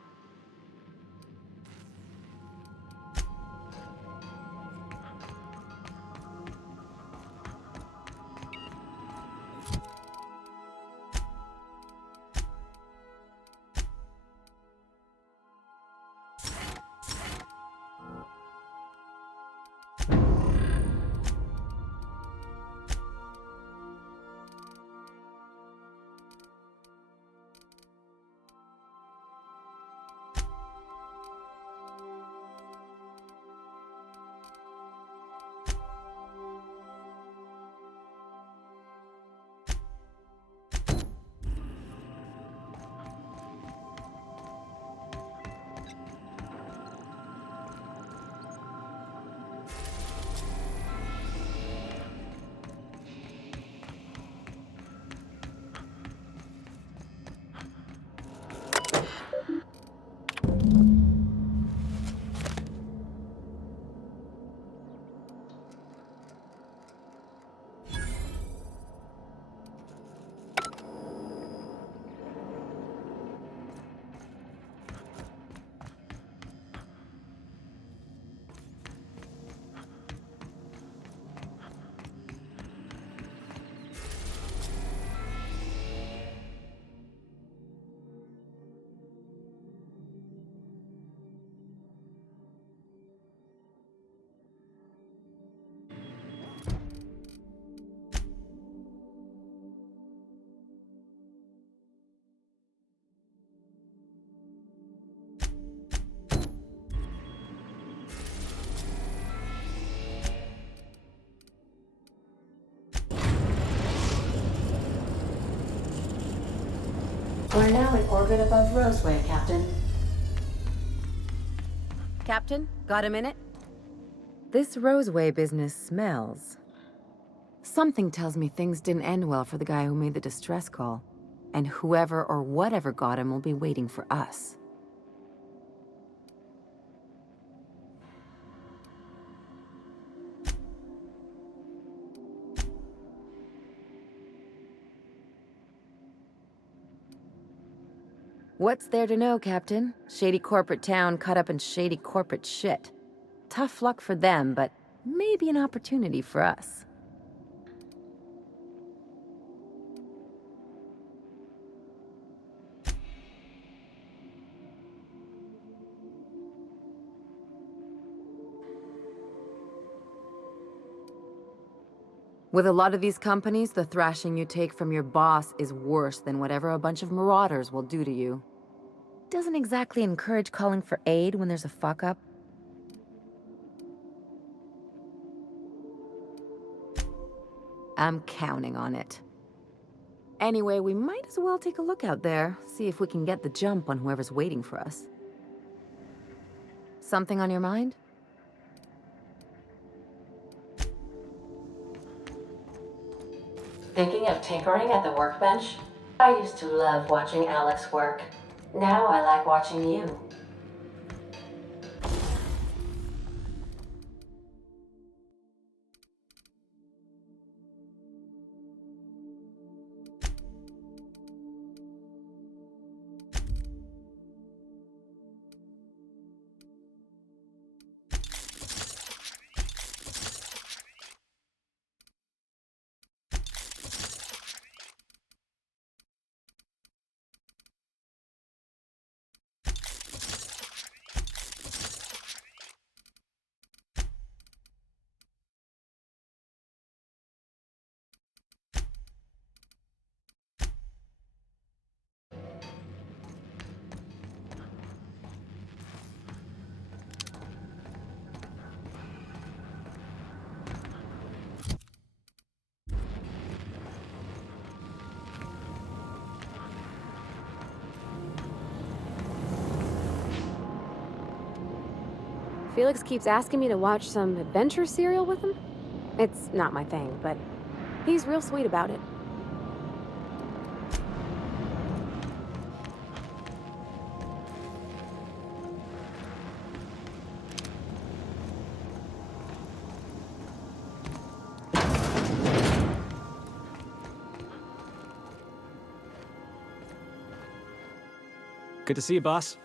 We're now in orbit above Roseway, Captain. Captain, got a minute? This Roseway business smells. Something tells me things didn't end well for the guy who made the distress call. And whoever or whatever got him will be waiting for us. What's there to know, Captain? Shady corporate town caught up in shady corporate shit. Tough luck for them, but maybe an opportunity for us. With a lot of these companies, the thrashing you take from your boss is worse than whatever a bunch of marauders will do to you. Doesn't exactly encourage calling for aid when there's a fuck-up. I'm counting on it. Anyway, we might as well take a look out there, see if we can get the jump on whoever's waiting for us. Something on your mind? Thinking of tinkering at the workbench? I used to love watching Alex work. Now I like watching you. Felix keeps asking me to watch some adventure serial with him. It's not my thing, but he's real sweet about it. Good to see you, boss.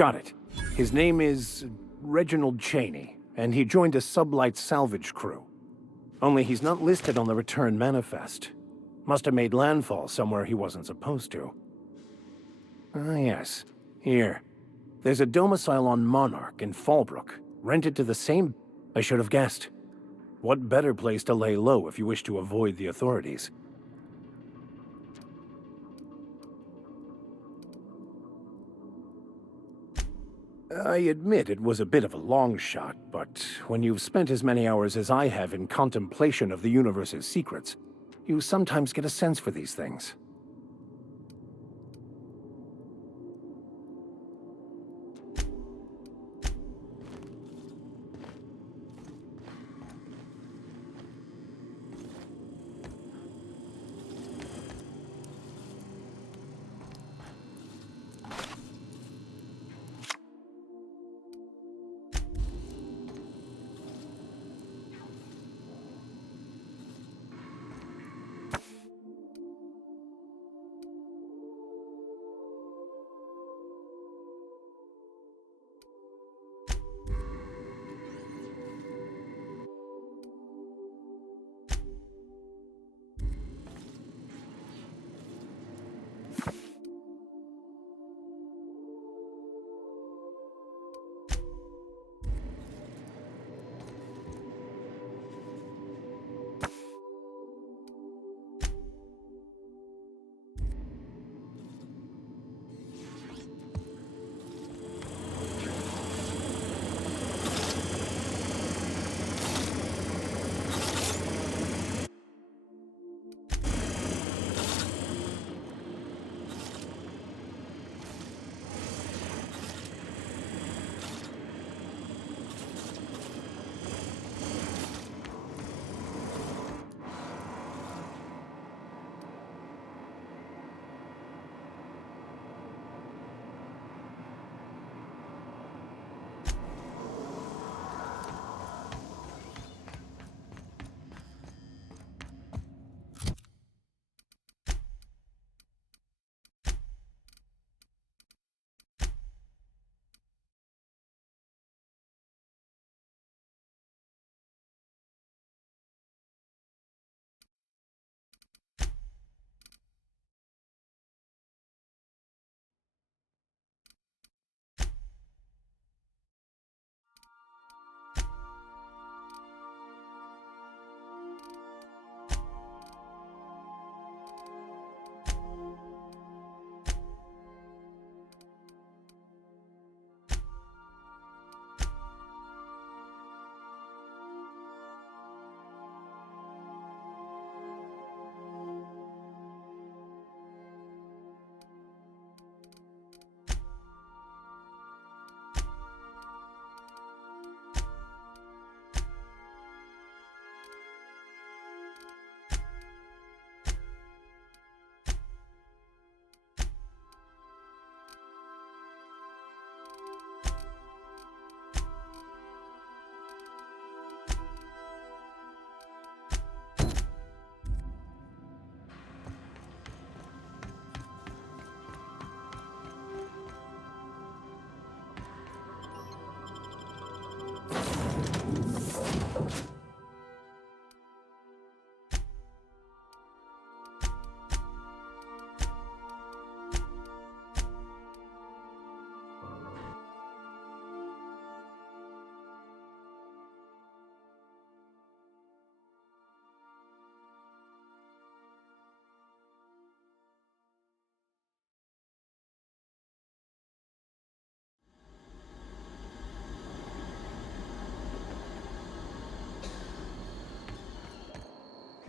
Got it. His name is Reginald Cheney, and he joined a sublight salvage crew. Only he's not listed on the return manifest. Must have made landfall somewhere he wasn't supposed to. Ah, yes. Here. There's a domicile on Monarch in Fallbrook, rented to the same... I should have guessed. What better place to lay low if you wish to avoid the authorities? I admit it was a bit of a long shot, but when you've spent as many hours as I have in contemplation of the universe's secrets, you sometimes get a sense for these things.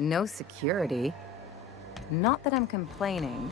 No security. Not that I'm complaining.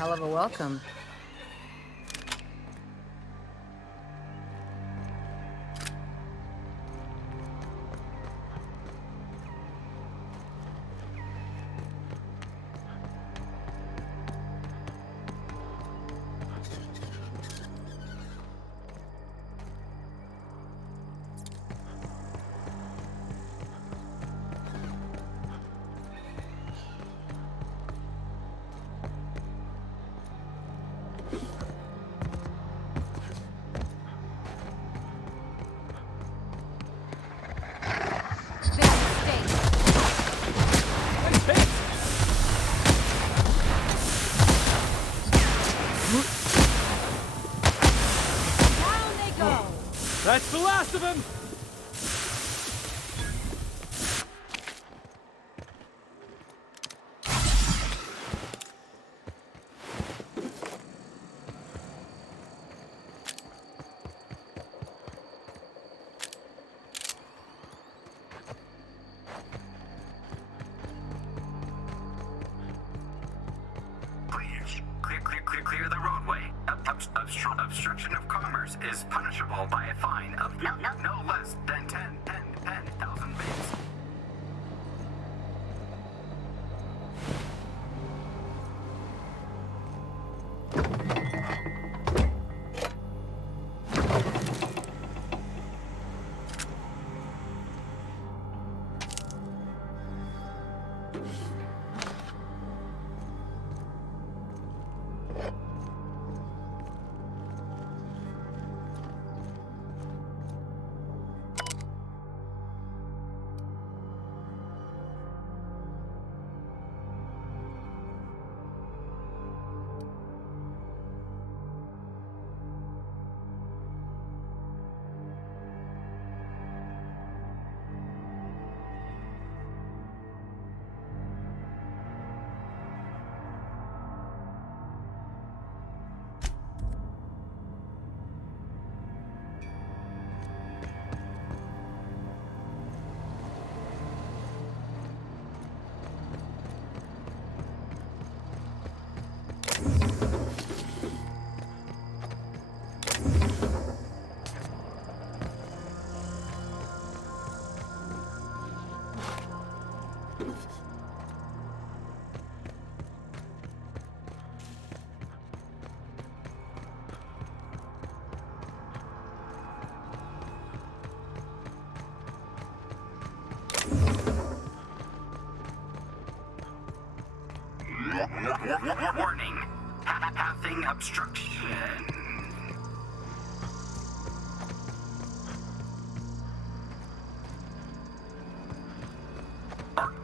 hell of a welcome. That's the last of them! Clear the roadway. Obstruction of commerce is punishable by a fine of no less than 10,000 bits. Warning. Pathing obstruction.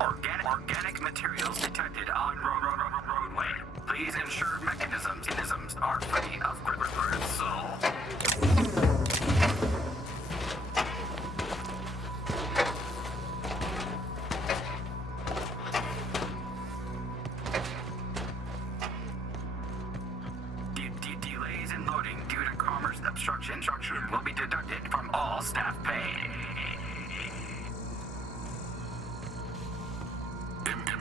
Organic materials detected on roadway. Please ensure mechanisms are free of bristle. Delays in loading due to commerce obstruction will be deducted from all staff pay.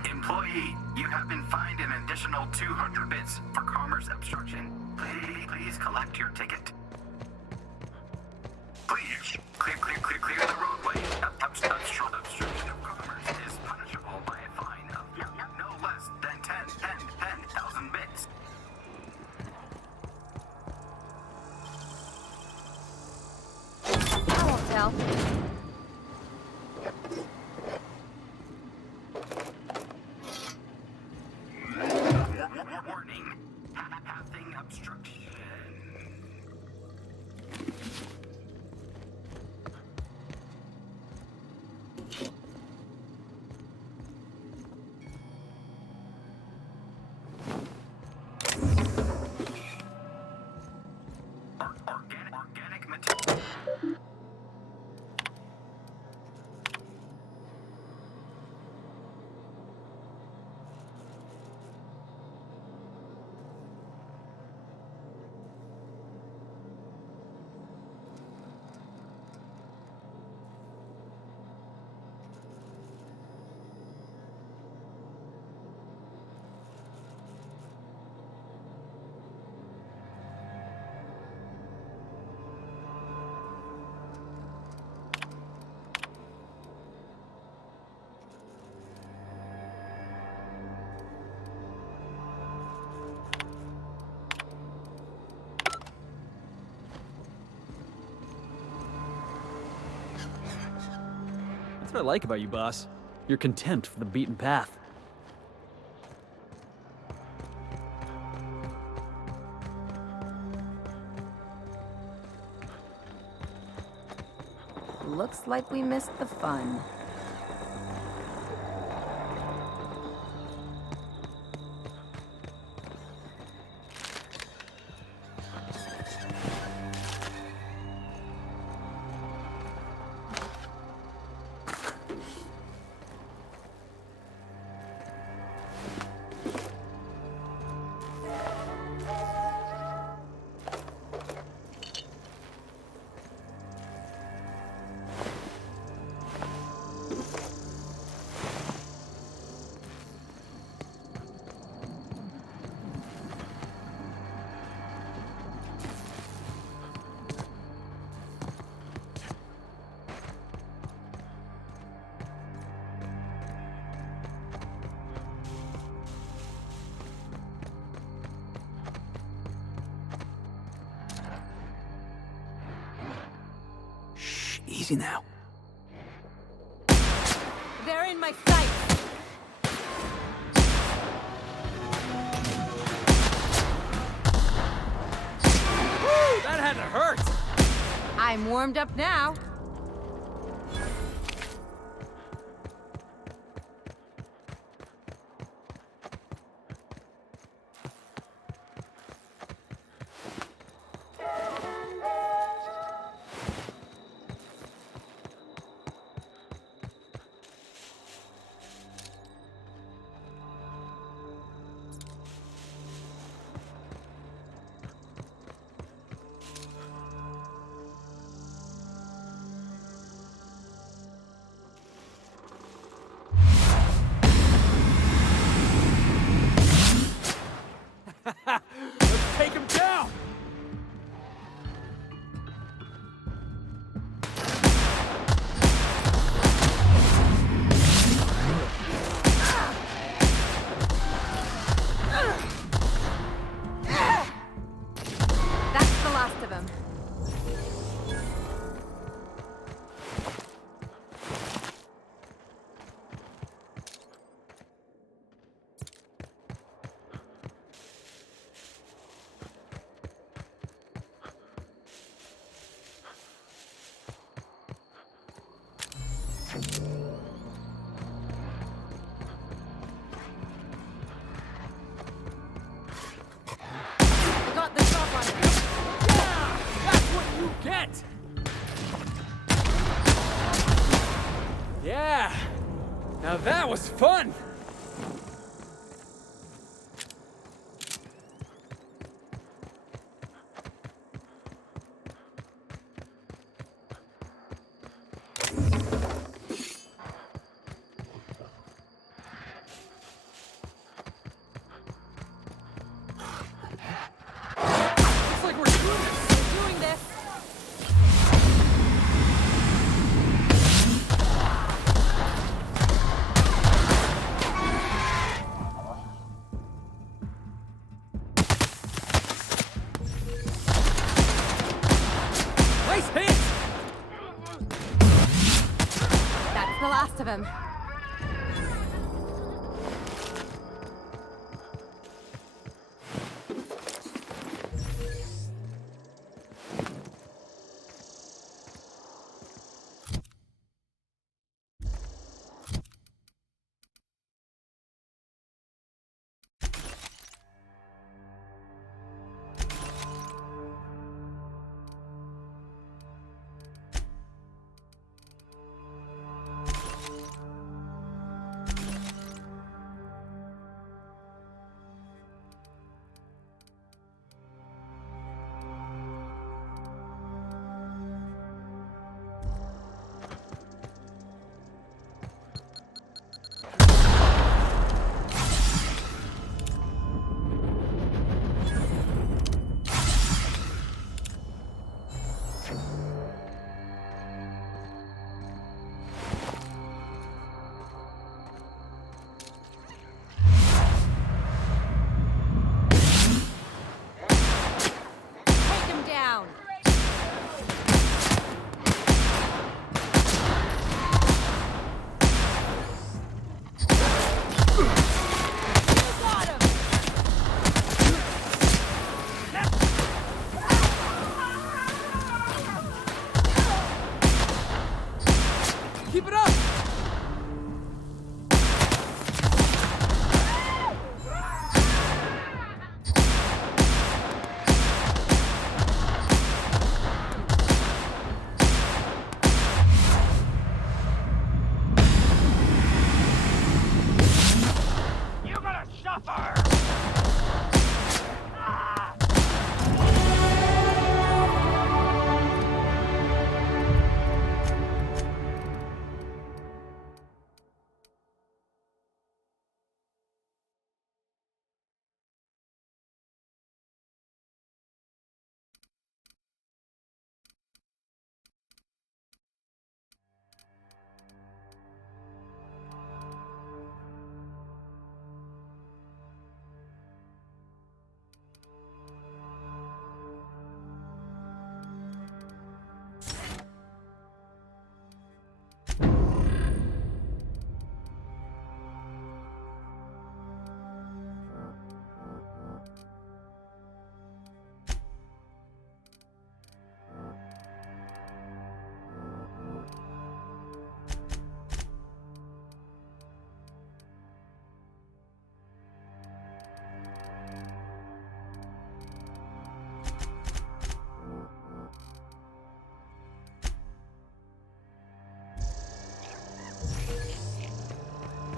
Employee, you have been fined an additional 200 bits for commerce obstruction. Please collect your ticket. Please clear the roadway. Obstruction of commerce is punishable by a fine of no less than 10,000 bits. I won't tell. Warning. Pathing obstruction. Organic material. what I like about you, boss. Your contempt for the beaten path. Looks like we missed the fun. Easy now. They're in my sight! Woo! That had to hurt! I'm warmed up now. Let's take him down! That's the last of them. I got the drop on it. Yeah! That's what you get! Yeah! Now that was fun! Looks like we're doing this! We're doing this. Nice hit! That's the last of them. down.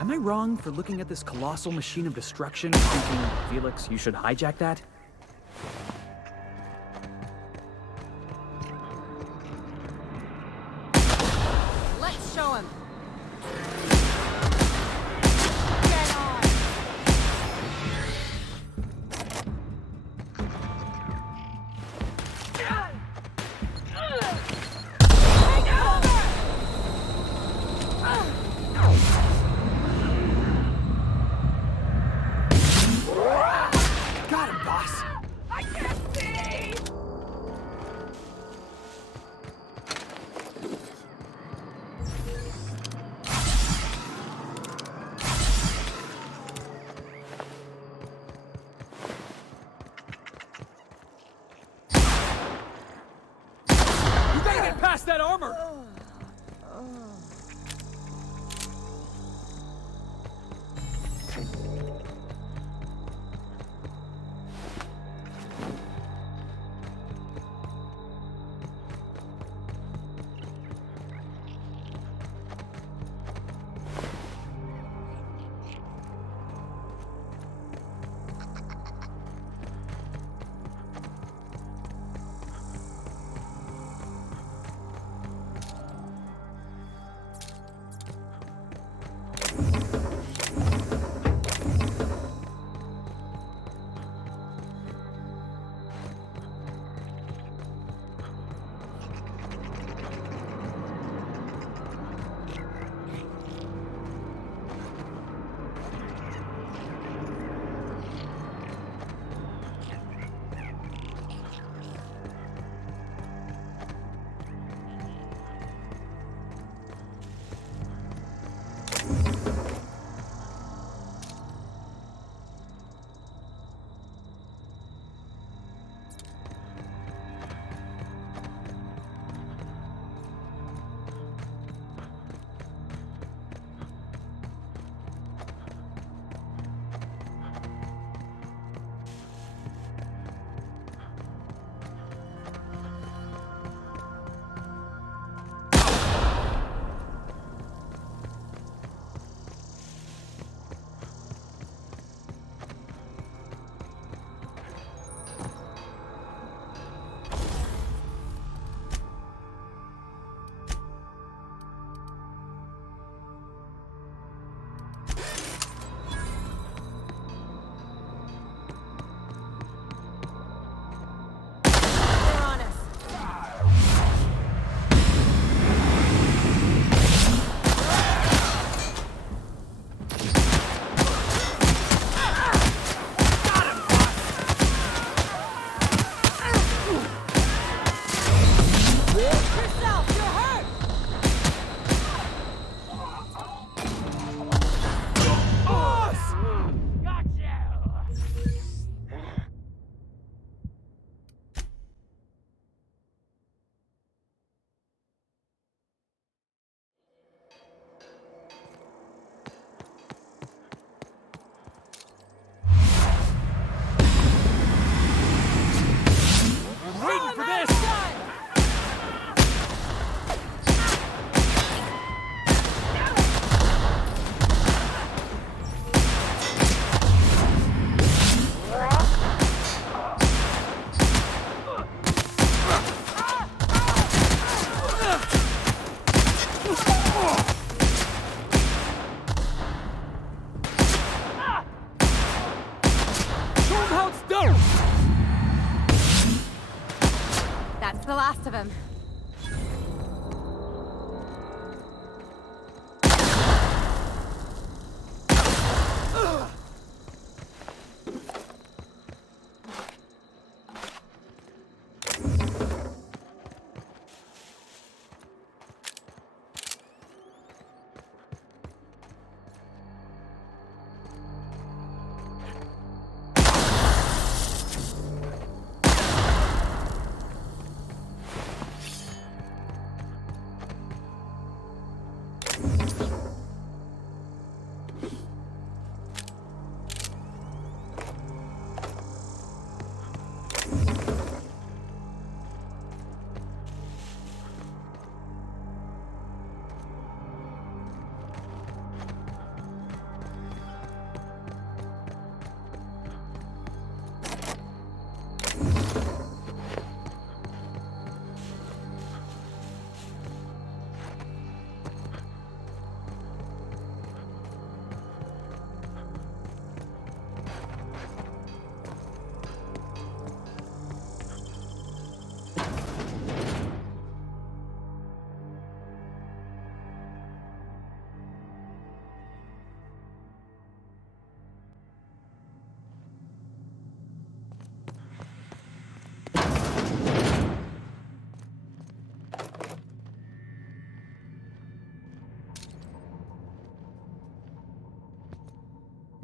Am I wrong for looking at this colossal machine of destruction and thinking, Felix, you should hijack that? Let's show him. Got him, boss! I can't see! You gotta get past that armor! That's the last of him.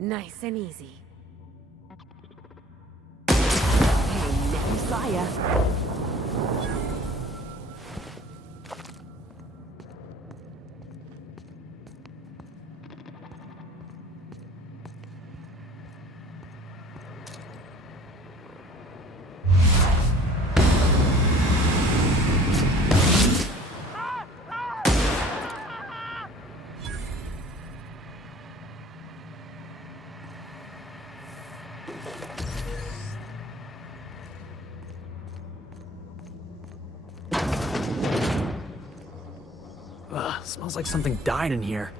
Nice and easy. Hey, never saw ya. Ugh, smells like something died in here.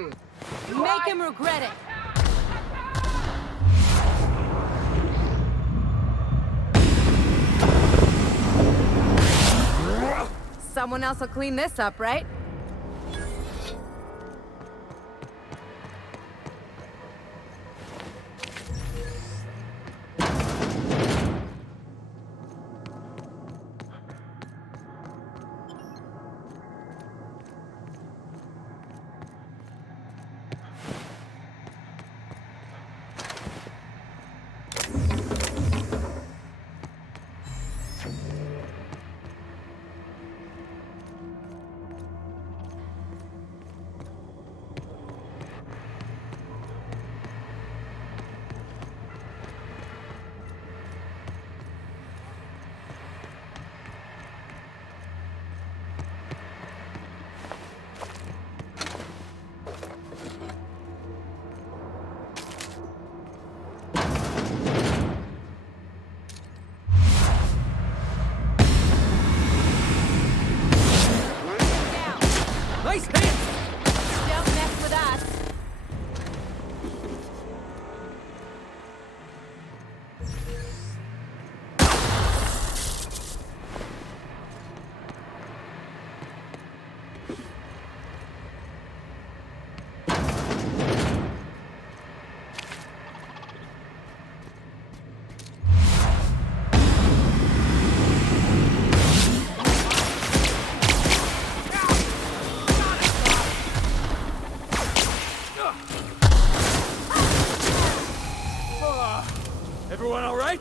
Make him regret it. Someone else will clean this up, right? Nice hit! Don't mess with us. Everyone all right?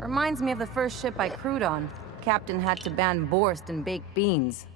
Reminds me of the first ship I crewed on. Captain had to ban borscht and baked beans.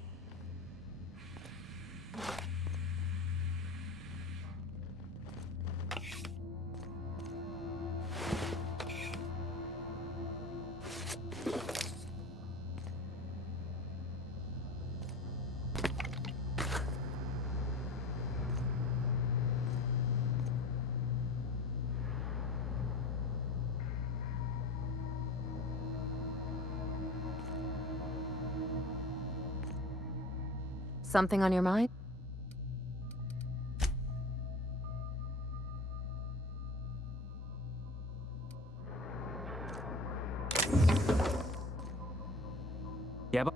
Something on your mind? Yeah, but...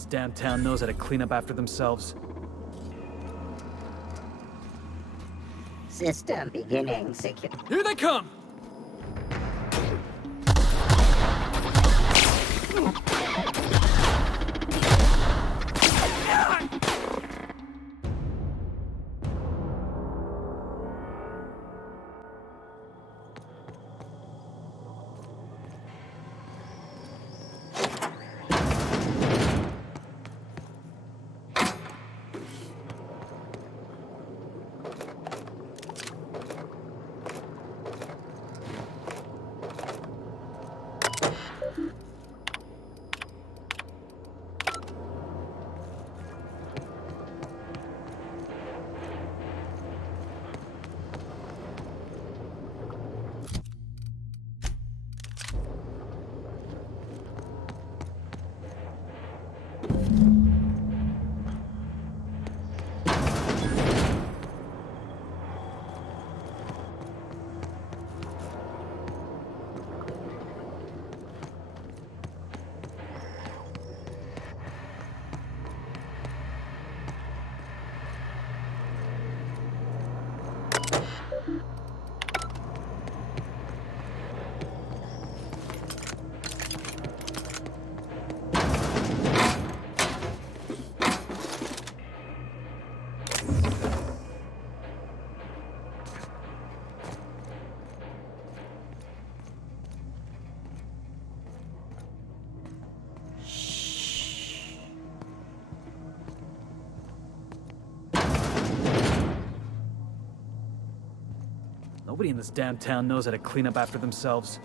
this damn town knows how to clean up after themselves. System beginning secure. Here they come! Nobody in this damn town knows how to clean up after themselves.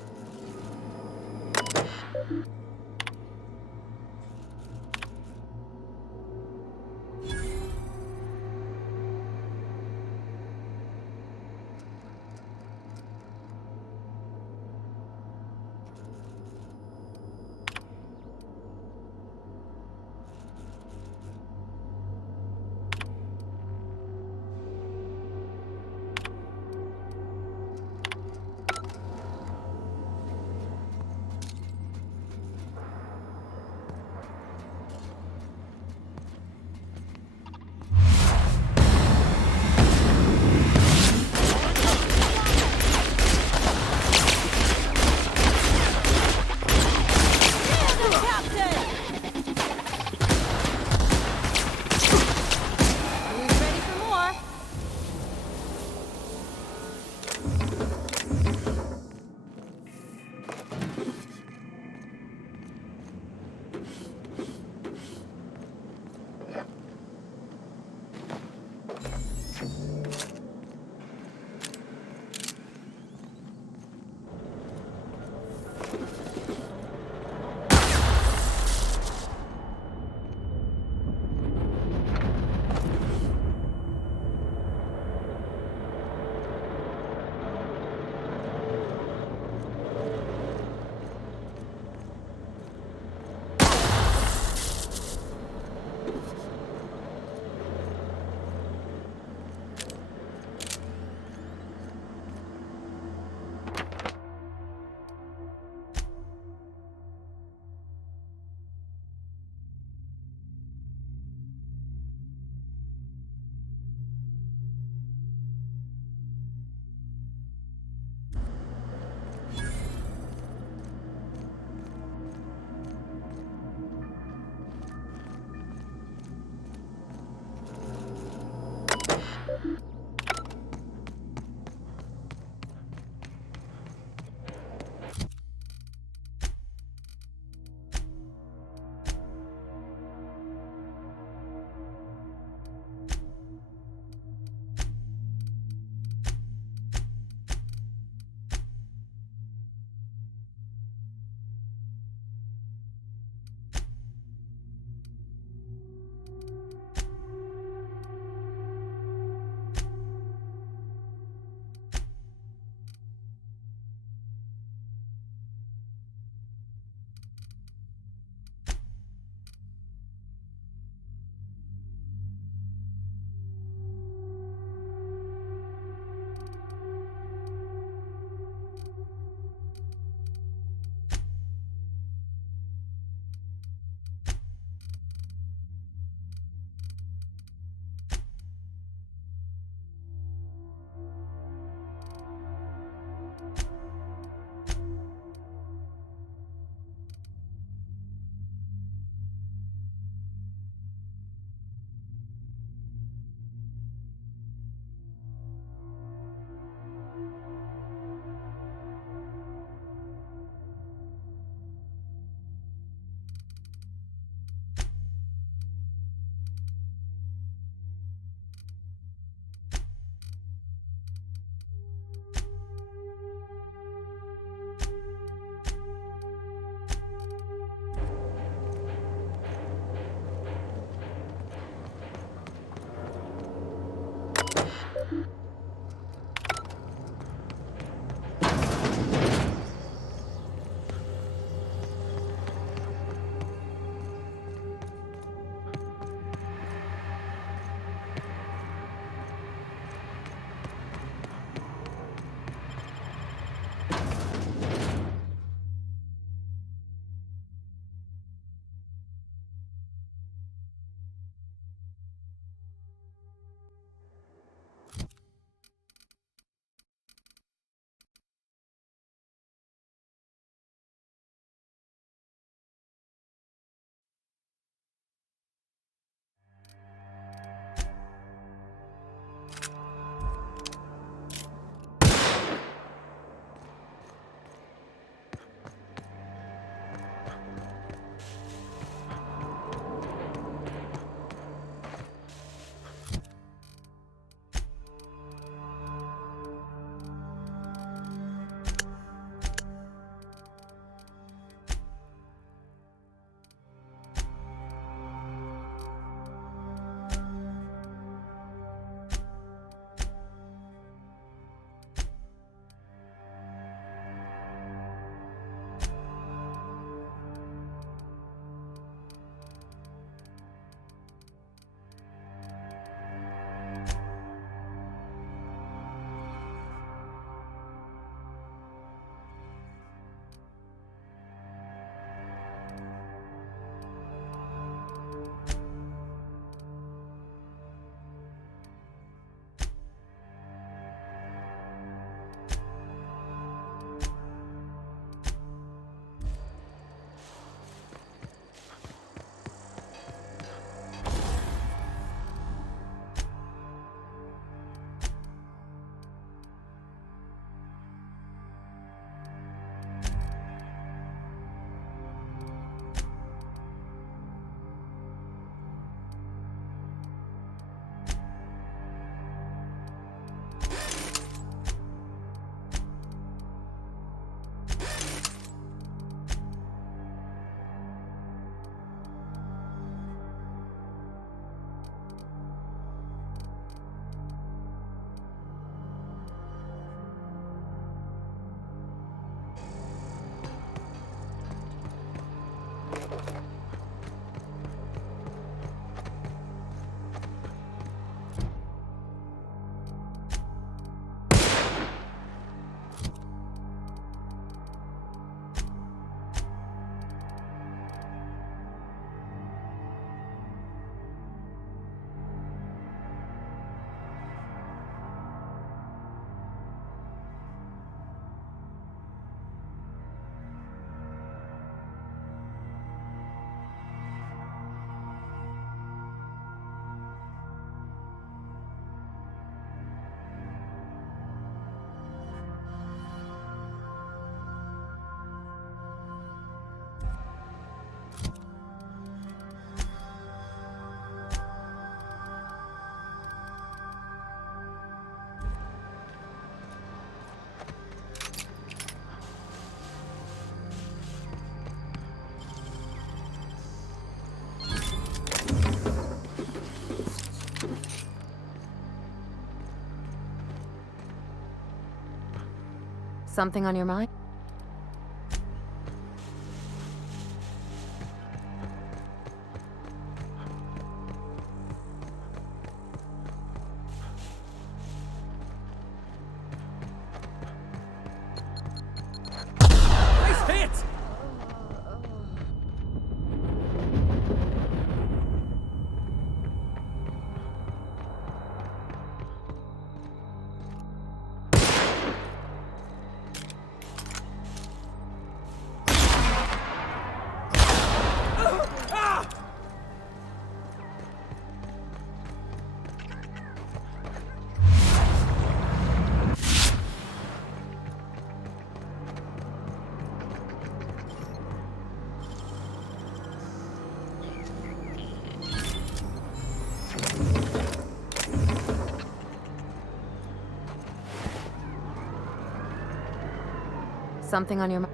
Something on your mind? Nice hit! Something on your mind?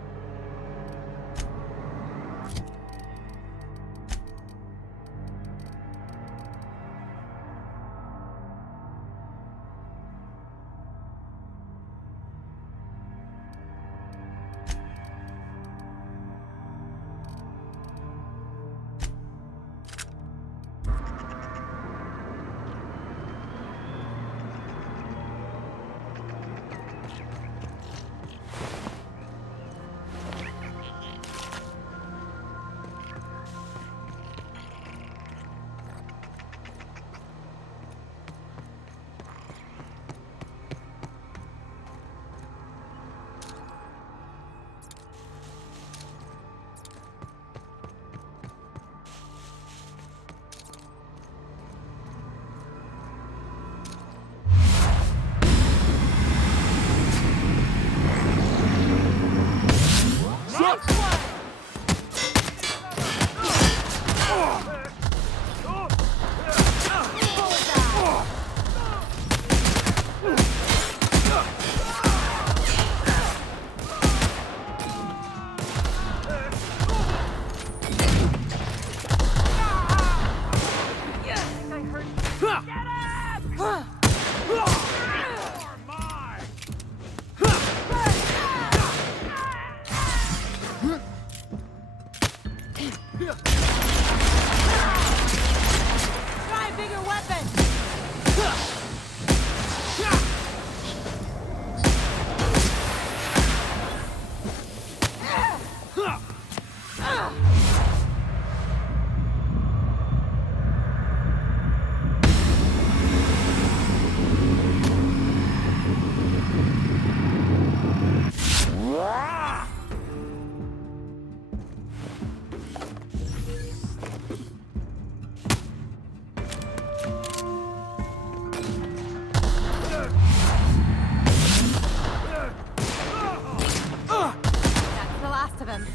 Try a bigger weapon! That's the last of him.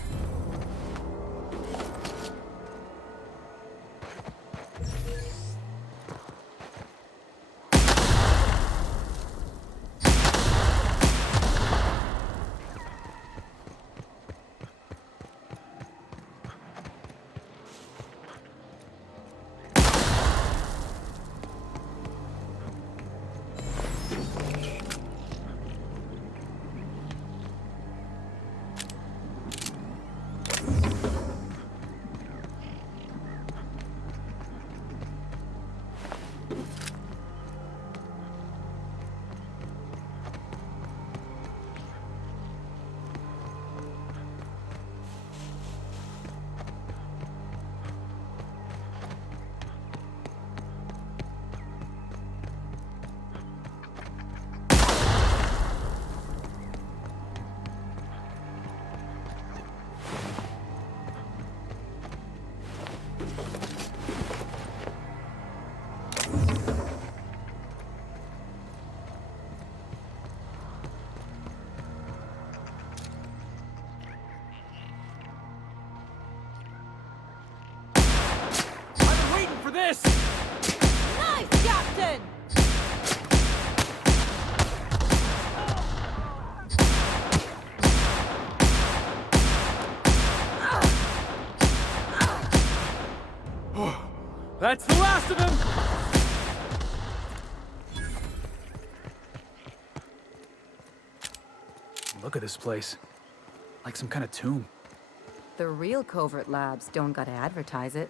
this! Nice, Captain! That's the last of them! Look at this place. Like some kind of tomb. The real covert labs don't gotta advertise it.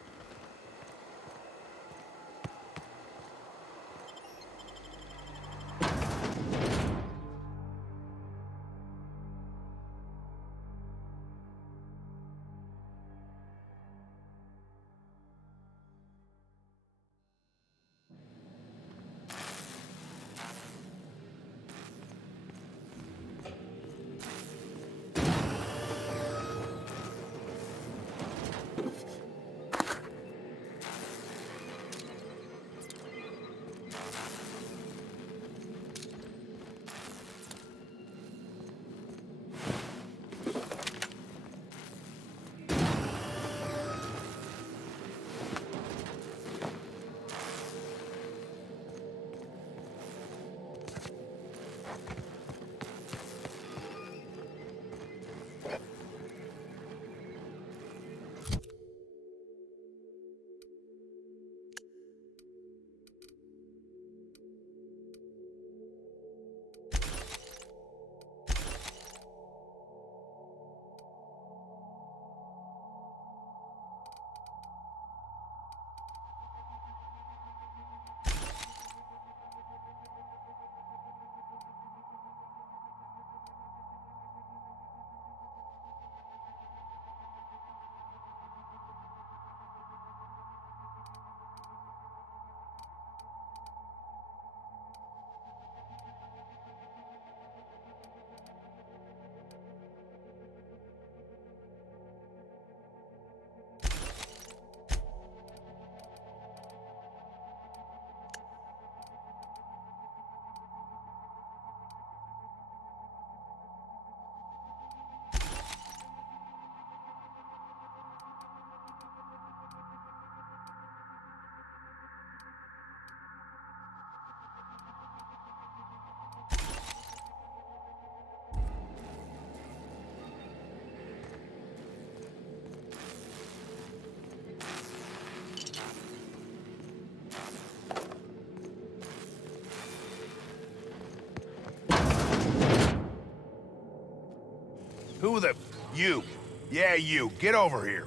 Who the... You. Yeah, you. Get over here.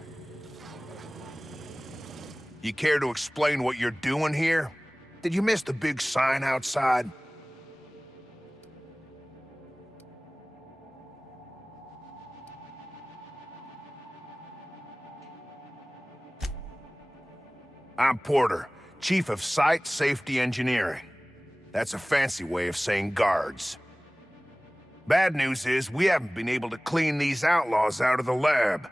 You care to explain what you're doing here? Did you miss the big sign outside? I'm Porter, Chief of Site Safety Engineering. That's a fancy way of saying guards. Bad news is, we haven't been able to clean these outlaws out of the lab.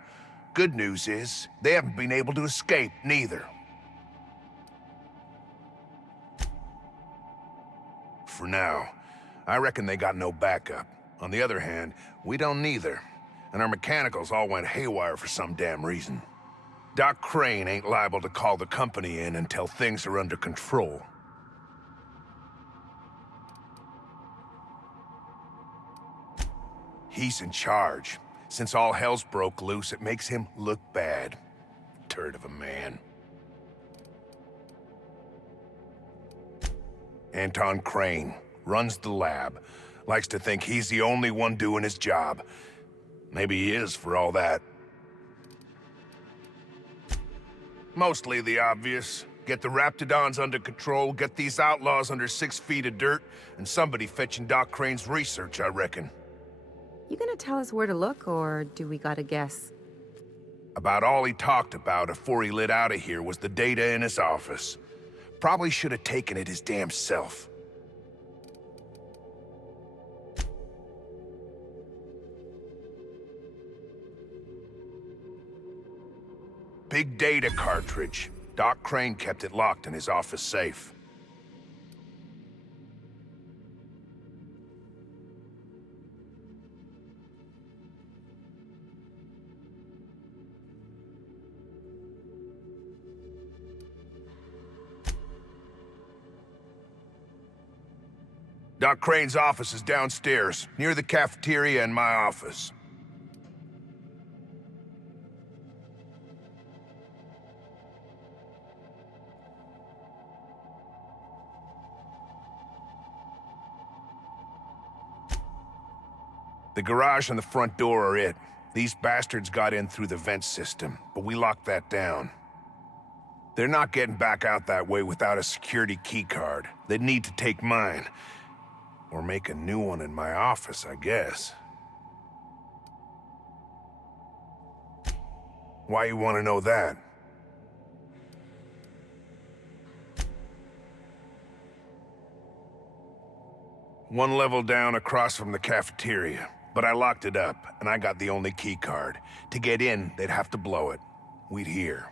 Good news is, they haven't been able to escape, neither. For now. I reckon they got no backup. On the other hand, we don't neither. And our mechanicals all went haywire for some damn reason. Doc Crane ain't liable to call the company in until things are under control. He's in charge. Since all hell's broke loose, it makes him look bad. Turd of a man. Anton Crane runs the lab. Likes to think he's the only one doing his job. Maybe he is, for all that. Mostly the obvious. Get the Raptidons under control, get these outlaws under 6 feet of dirt, and somebody fetching Doc Crane's research, I reckon. You gonna tell us where to look, or do we gotta guess? About all he talked about before he lit out of here was the data in his office. Probably should have taken it his damn self. Big data cartridge. Doc Crane kept it locked in his office safe. Doc Crane's office is downstairs, near the cafeteria and my office. The garage and the front door are it. These bastards got in through the vent system, but we locked that down. They're not getting back out that way without a security keycard. They'd need to take mine. Or make a new one in my office, I guess. Why you want to know that? One level down across from the cafeteria. But I locked it up, and I got the only keycard. To get in, they'd have to blow it. We'd hear.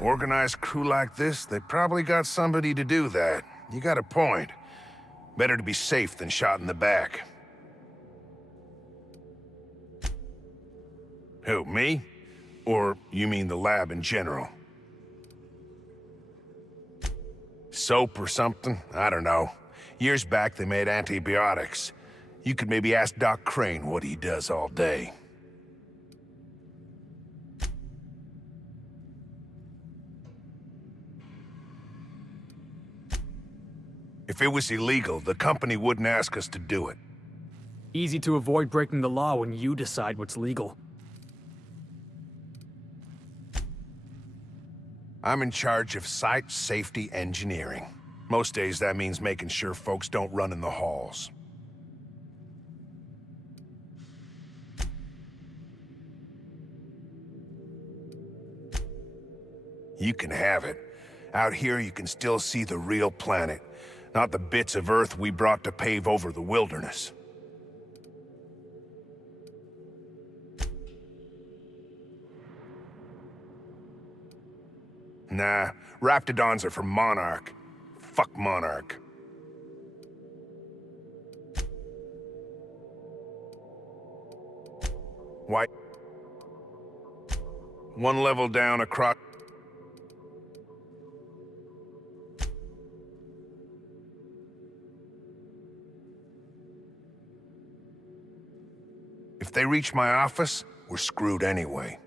Organized crew like this, they probably got somebody to do that. You got a point. Better to be safe than shot in the back. Who, me? Or you mean the lab in general? Soap or something? I don't know. Years back, they made antibiotics. You could maybe ask Doc Crane what he does all day. If it was illegal, the company wouldn't ask us to do it. Easy to avoid breaking the law when you decide what's legal. I'm in charge of site safety engineering. Most days that means making sure folks don't run in the halls. You can have it. Out here you can still see the real planet, not the bits of Earth we brought to pave over the wilderness. Nah, Raptidons are from Monarch. Fuck Monarch. Why? One level down across... If they reach my office, we're screwed anyway.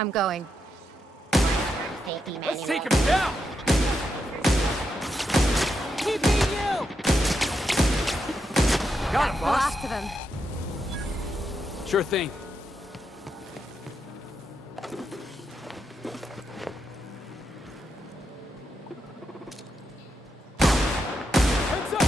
I'm going. Safety Let's manual. take him down! Keep being you! Got That's him, the boss. last of them. Sure thing. Heads up,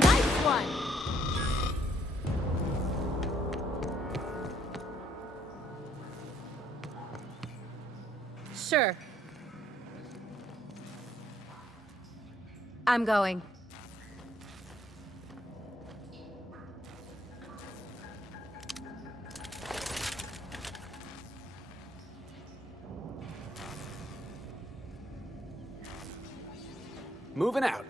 Nice one! Sure. I'm going. moving out.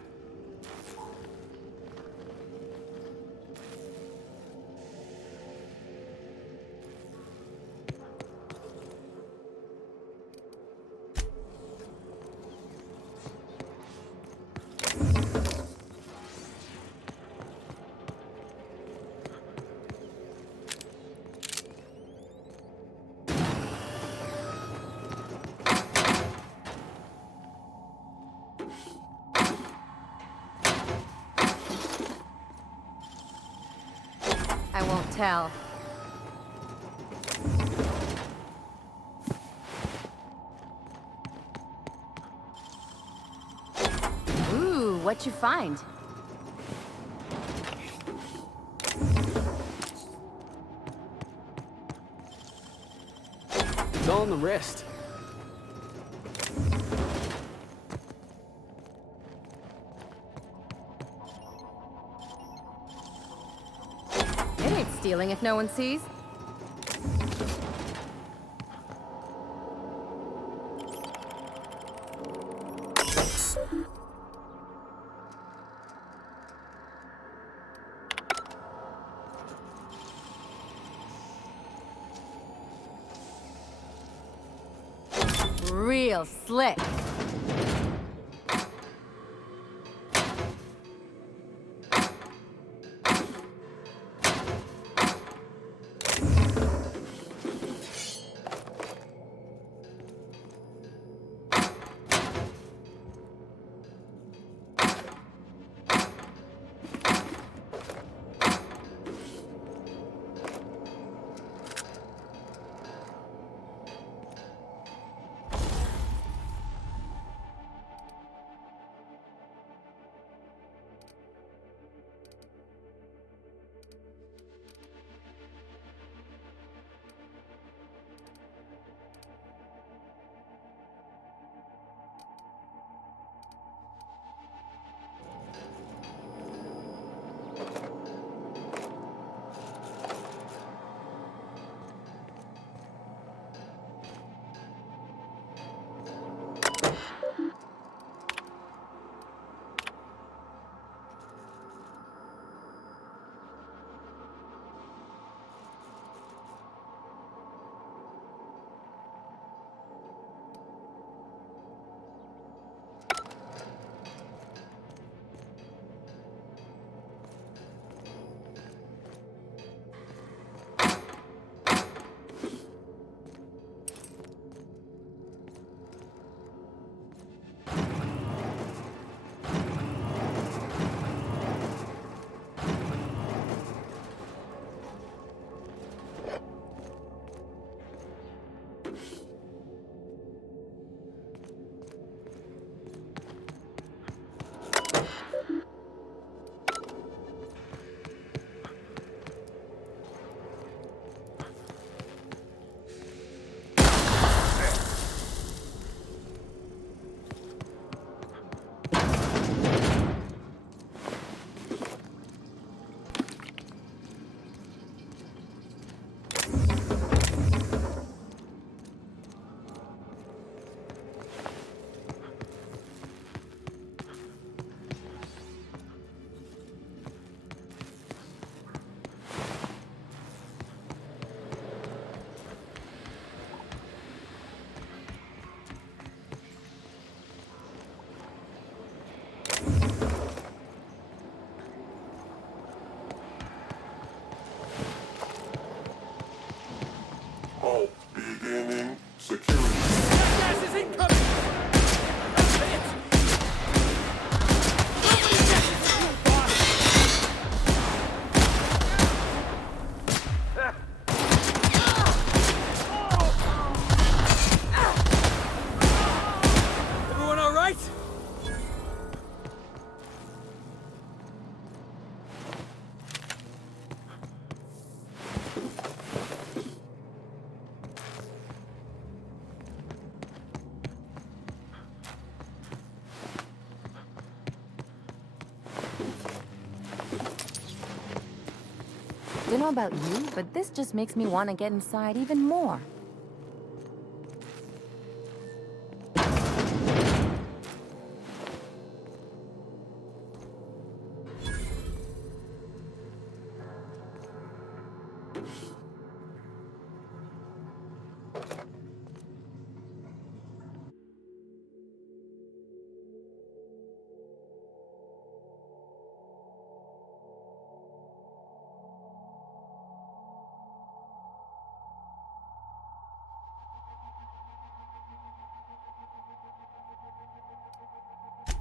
tell. Ooh, what you find? It's all in the wrist. It ain't stealing if no one sees. Real slick. Beginning security. Gas is incoming! That's it! Everyone all right? Don't know about you, but this just makes me want to get inside even more.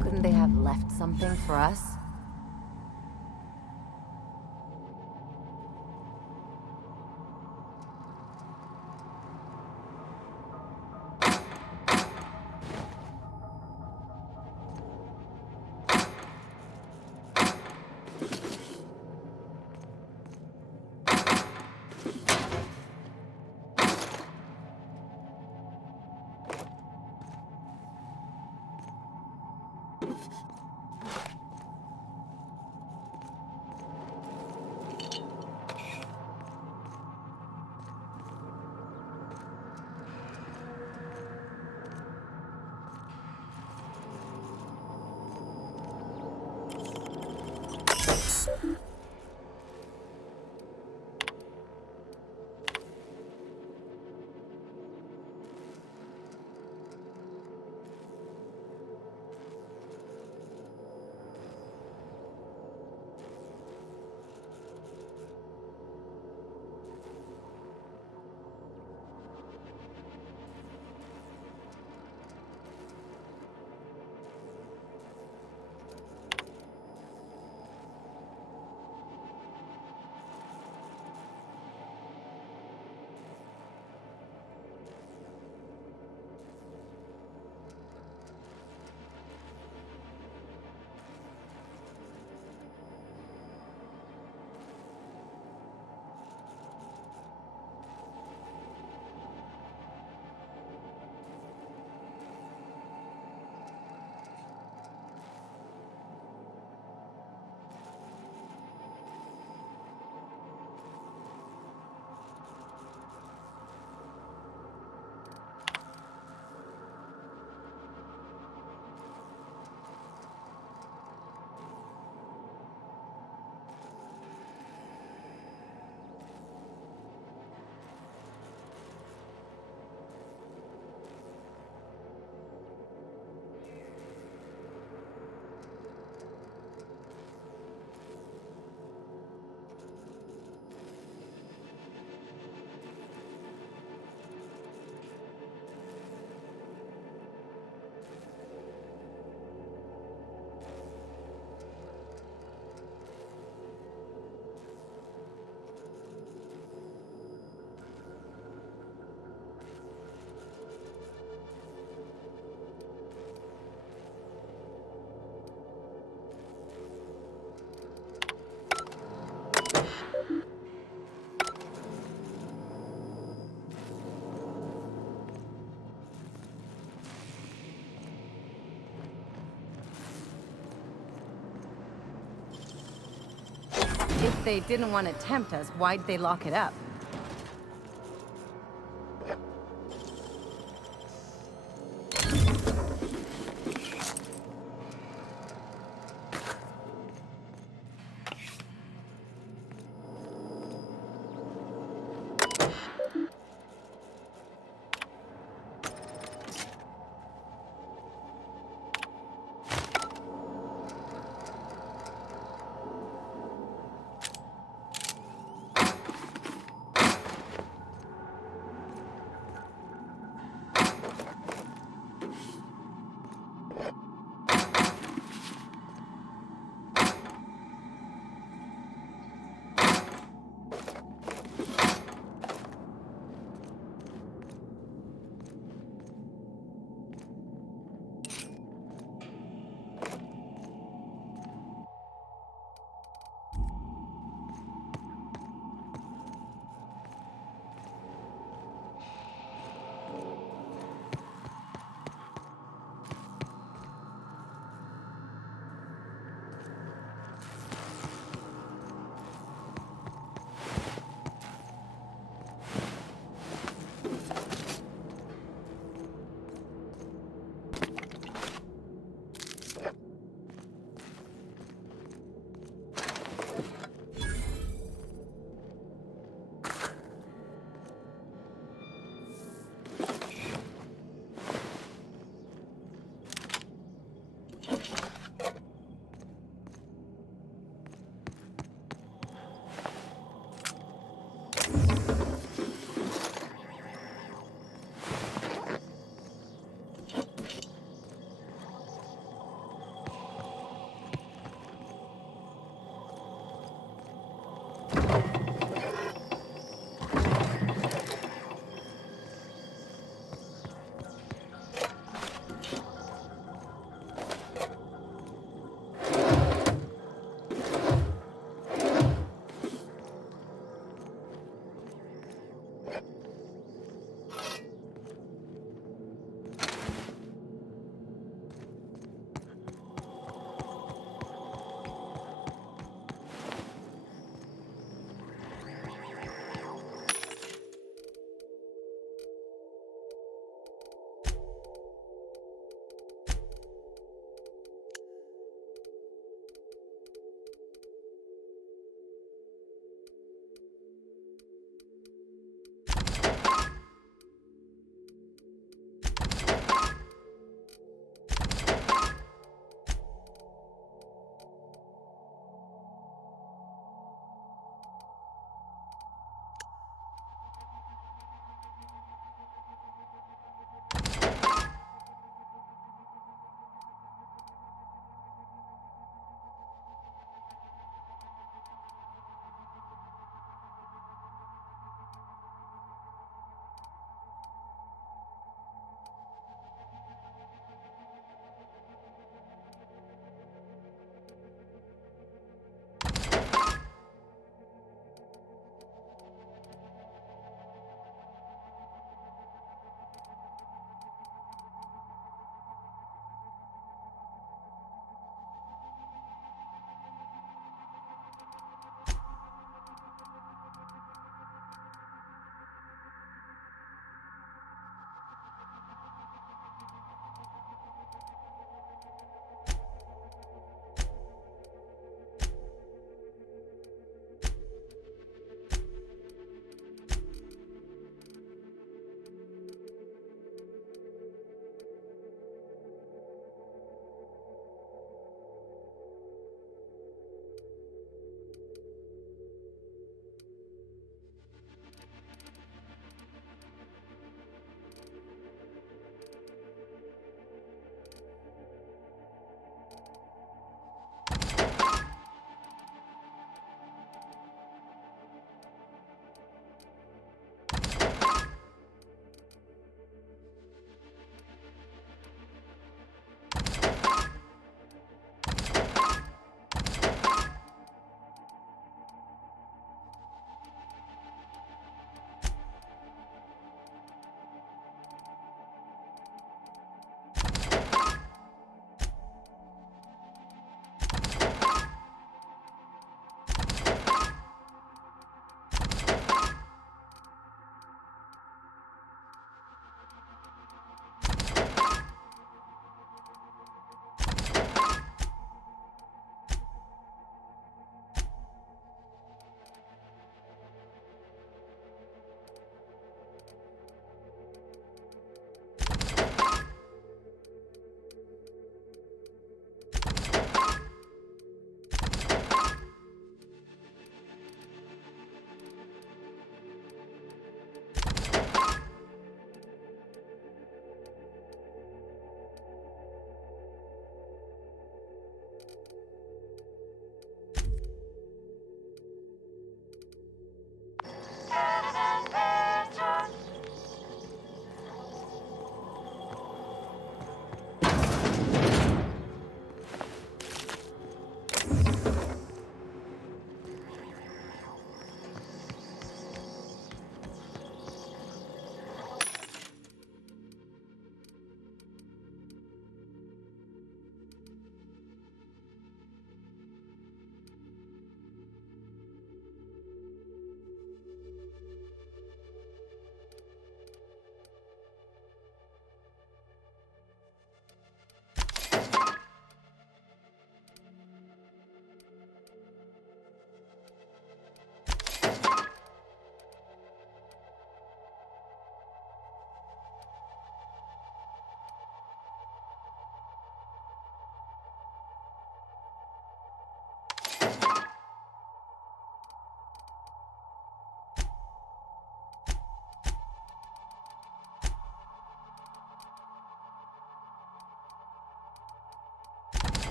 Couldn't they have left something for us? If they didn't want to tempt us, why'd they lock it up?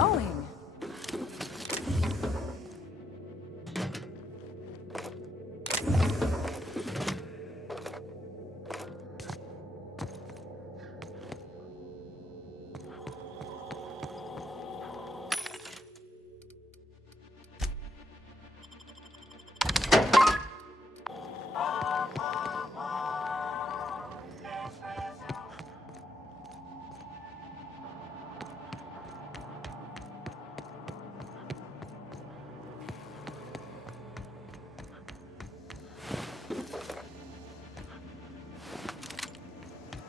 going?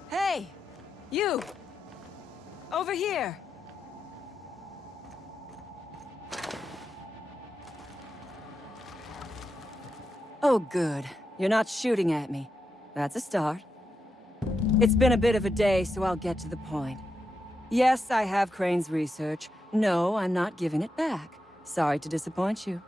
Hey! You! Over here! Oh, good. You're not shooting at me. That's a start. It's been a bit of a day, so I'll get to the point. Yes, I have Crane's research. No, I'm not giving it back. Sorry to disappoint you.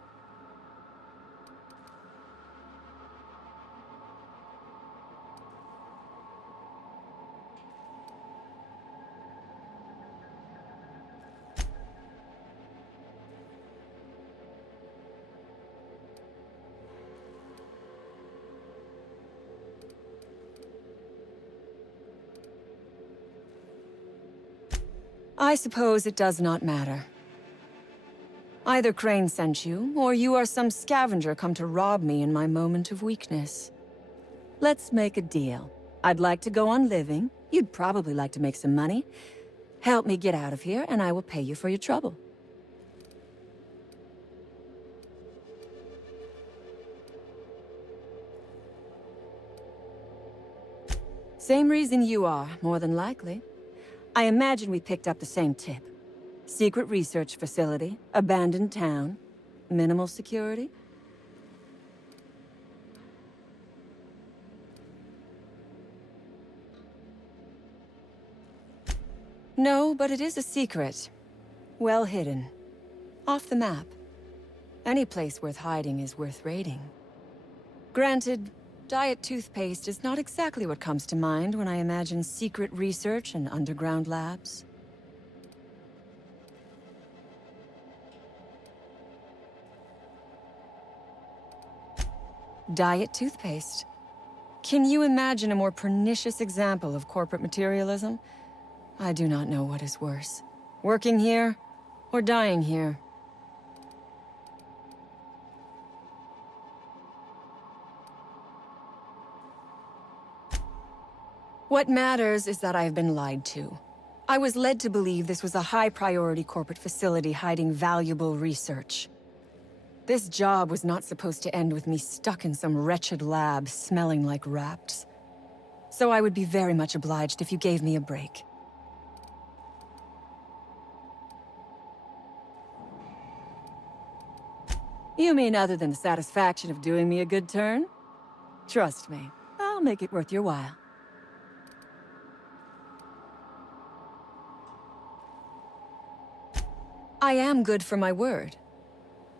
I suppose it does not matter. Either Crane sent you, or you are some scavenger come to rob me in my moment of weakness. Let's make a deal. I'd like to go on living. You'd probably like to make some money. Help me get out of here, and I will pay you for your trouble. Same reason you are, more than likely. I imagine we picked up the same tip. Secret research facility, abandoned town, minimal security. No, but it is a secret. Well hidden. Off the map. Any place worth hiding is worth raiding. Granted, diet toothpaste is not exactly what comes to mind when I imagine secret research and underground labs. Diet toothpaste. Can you imagine a more pernicious example of corporate materialism? I do not know what is worse. Working here, or dying here. What matters is that I have been lied to. I was led to believe this was a high-priority corporate facility hiding valuable research. This job was not supposed to end with me stuck in some wretched lab smelling like rats. So I would be very much obliged if you gave me a break. You mean other than the satisfaction of doing me a good turn? Trust me, I'll make it worth your while. I am good for my word.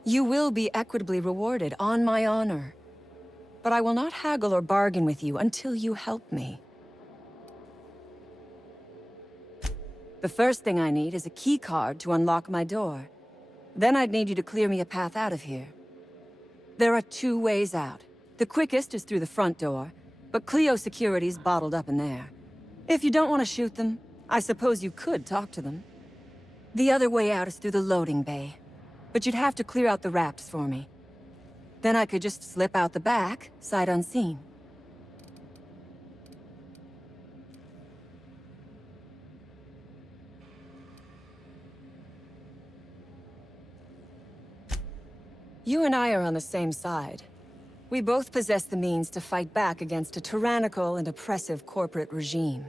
You will be equitably rewarded, on my honor. But I will not haggle or bargain with you until you help me. The first thing I need is a key card to unlock my door. Then I'd need you to clear me a path out of here. There are 2 ways out. The quickest is through the front door, but Clio security's bottled up in there. If you don't want to shoot them, I suppose you could talk to them. The other way out is through the loading bay, but you'd have to clear out the rafts for me. Then I could just slip out the back, sight unseen. You and I are on the same side. We both possess the means to fight back against a tyrannical and oppressive corporate regime.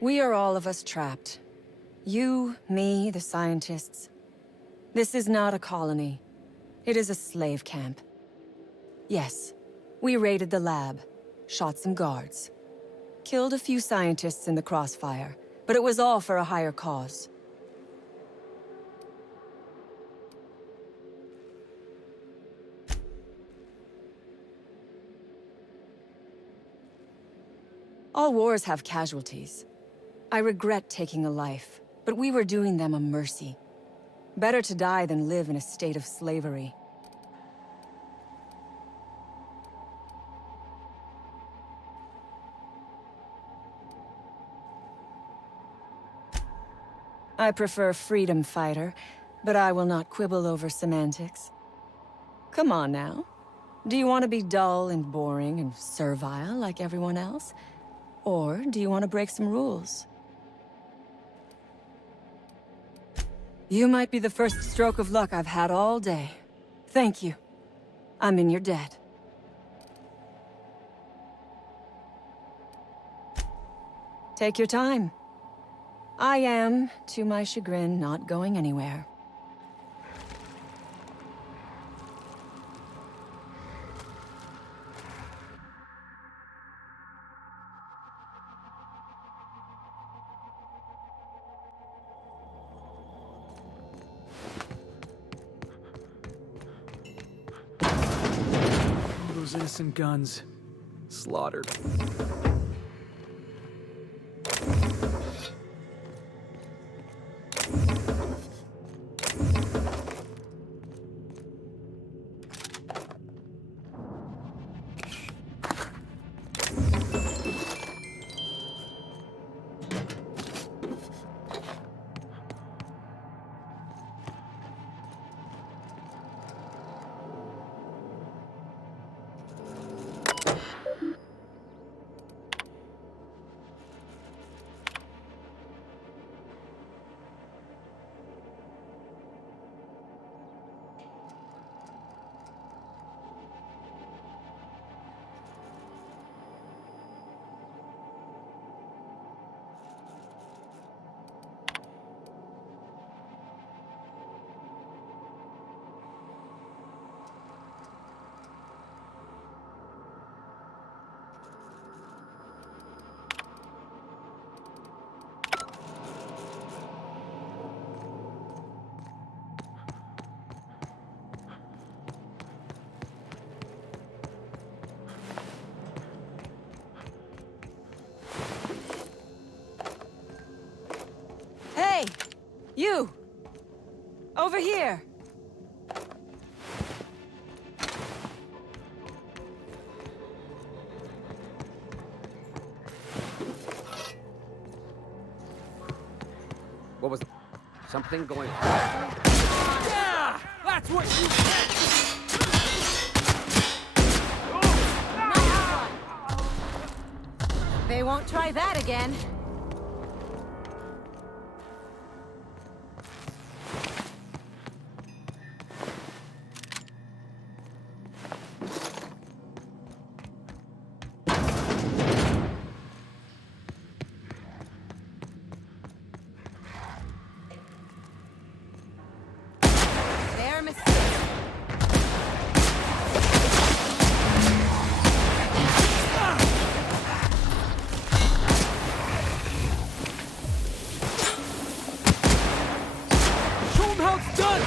We are all of us trapped. You, me, the scientists. This is not a colony. It is a slave camp. Yes, we raided the lab, shot some guards. Killed a few scientists in the crossfire, but it was all for a higher cause. All wars have casualties. I regret taking a life, but we were doing them a mercy. Better to die than live in a state of slavery. I prefer freedom fighter, but I will not quibble over semantics. Come on now. Do you want to be dull and boring and servile like everyone else? Or do you want to break some rules? You might be the first stroke of luck I've had all day. Thank you. I'm in your debt. Take your time. I am, to my chagrin, not going anywhere. All those innocent guns. Slaughtered. Hey! You! Over here! What was something going on? Yeah! That's what you get! They won't try that again. Their mistake. Show 'em how it's done!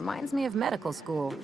Reminds me of medical school.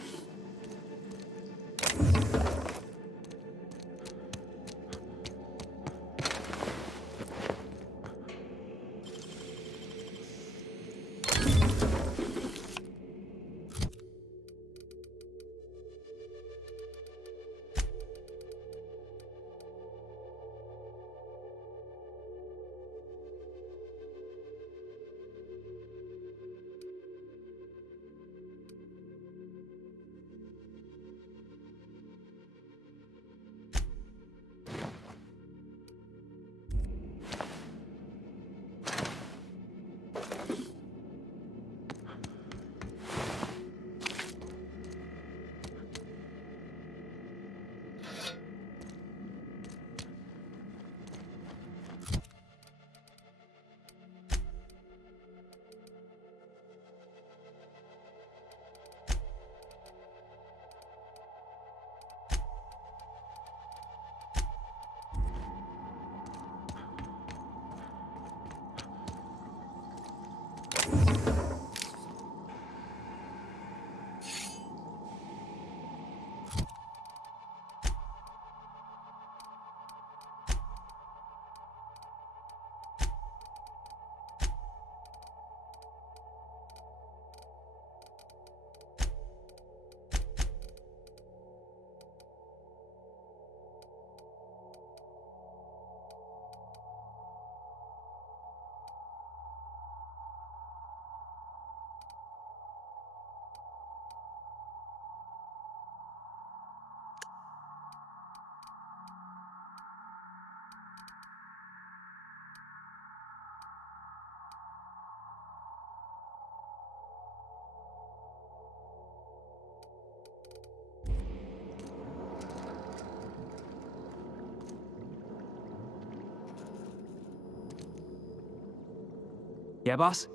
Yeah, boss?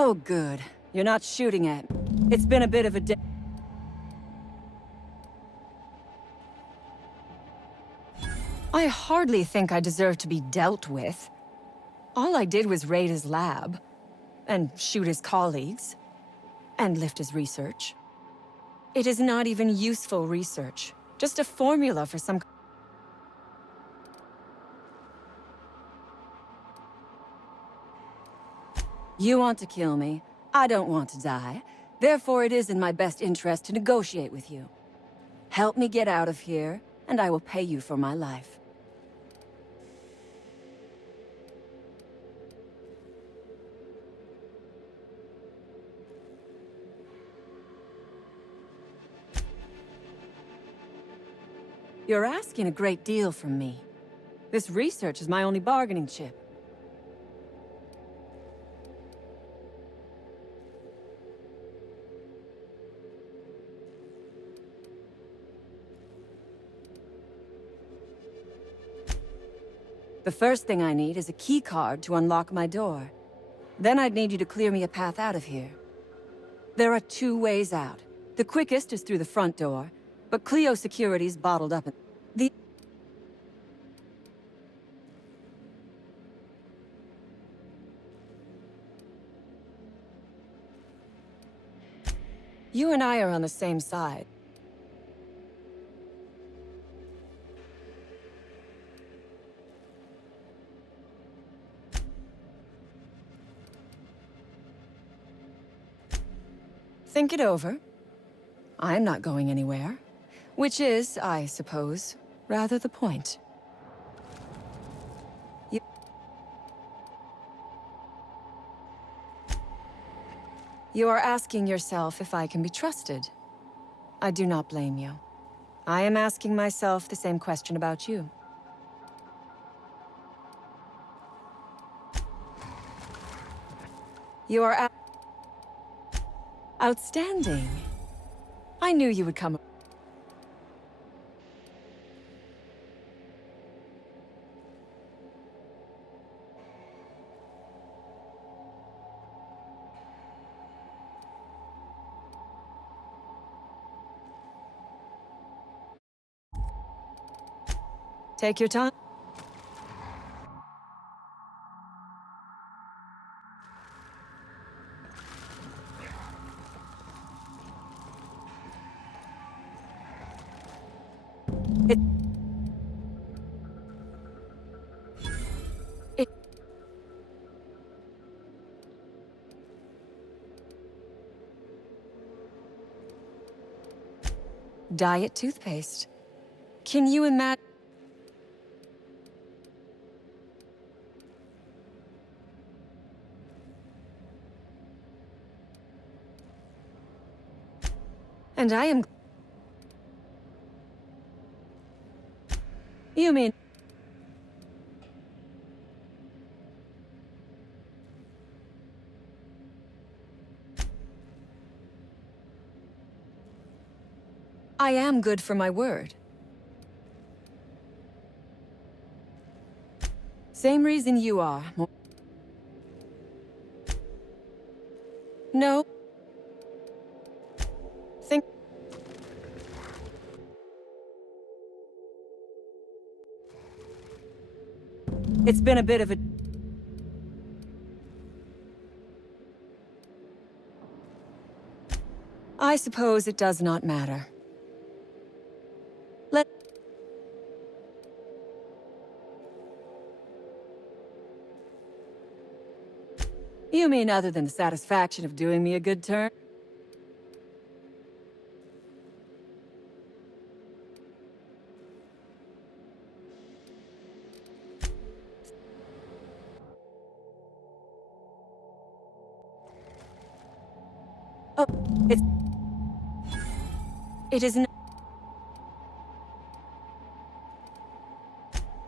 Oh, good. You're not shooting at me. It's been a bit of a day. I hardly think I deserve to be dealt with. All I did was raid his lab, and shoot his colleagues, and lift his research. It is not even useful research, just a formula for some... You want to kill me. I don't want to die. Therefore, it is in my best interest to negotiate with you. Help me get out of here, and I will pay you for my life. You're asking a great deal from me. This research is my only bargaining chip. The first thing I need is a key card to unlock my door. Then I'd need you to clear me a path out of here. There are 2 ways out. The quickest is through the front door, but Clio security's bottled up in... The... You and I are on the same side. Think it over. I'm not going anywhere. Which is, I suppose, rather the point. You are asking yourself if I can be trusted. I do not blame you. I am asking myself the same question about you. You are outstanding. I knew you would come. Take your time. Diet toothpaste. Can you imagine? And I am... You mean... I am good for my word. Same reason you are. No. Think... It's been a bit of a... I suppose it does not matter. Let... You mean other than the satisfaction of doing me a good turn? Oh, it isn't...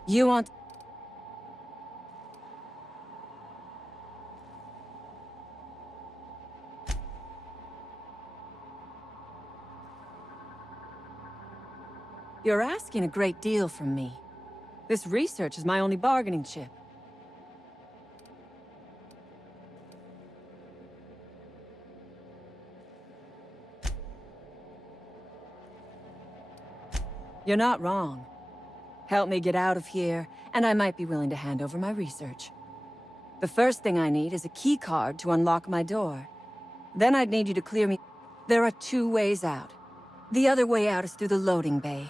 You want... You're asking a great deal from me. This research is my only bargaining chip. You're not wrong. Help me get out of here, and I might be willing to hand over my research. The first thing I need is a key card to unlock my door. Then I'd need you to clear me. There are 2 ways out. The other way out is through the loading bay.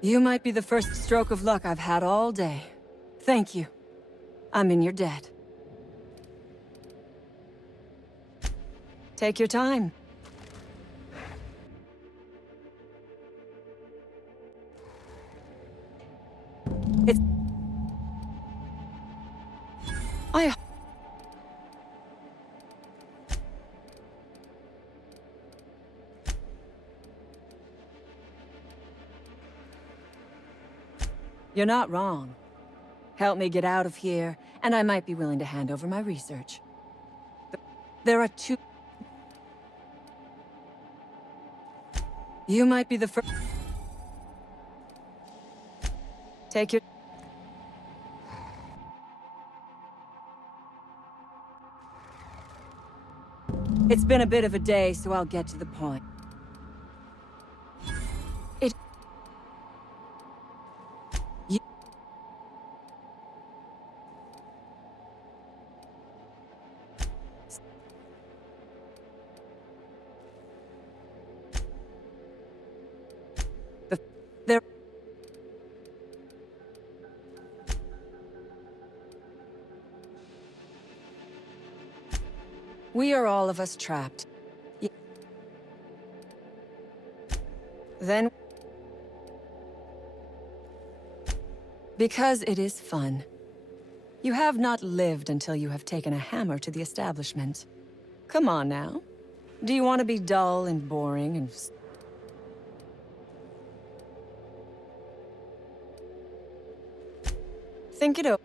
You might be the first stroke of luck I've had all day. Thank you. I'm in your debt. Take your time. It's... You're not wrong. Help me get out of here, and I might be willing to hand over my research. There are 2... You might be the first... Take your... It's been a bit of a day, so I'll get to the point. We are all of us trapped. Then... Because it is fun. You have not lived until you have taken a hammer to the establishment. Come on now. Do you want to be dull and boring and... Think it over.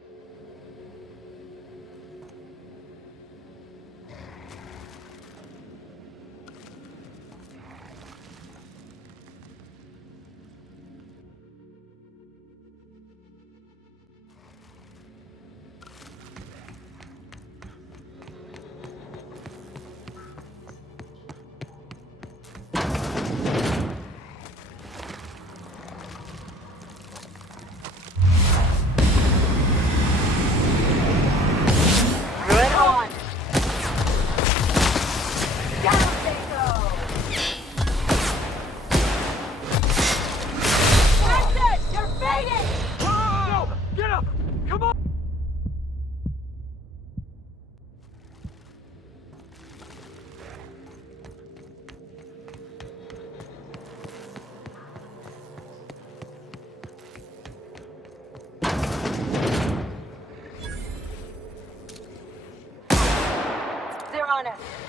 They're on us.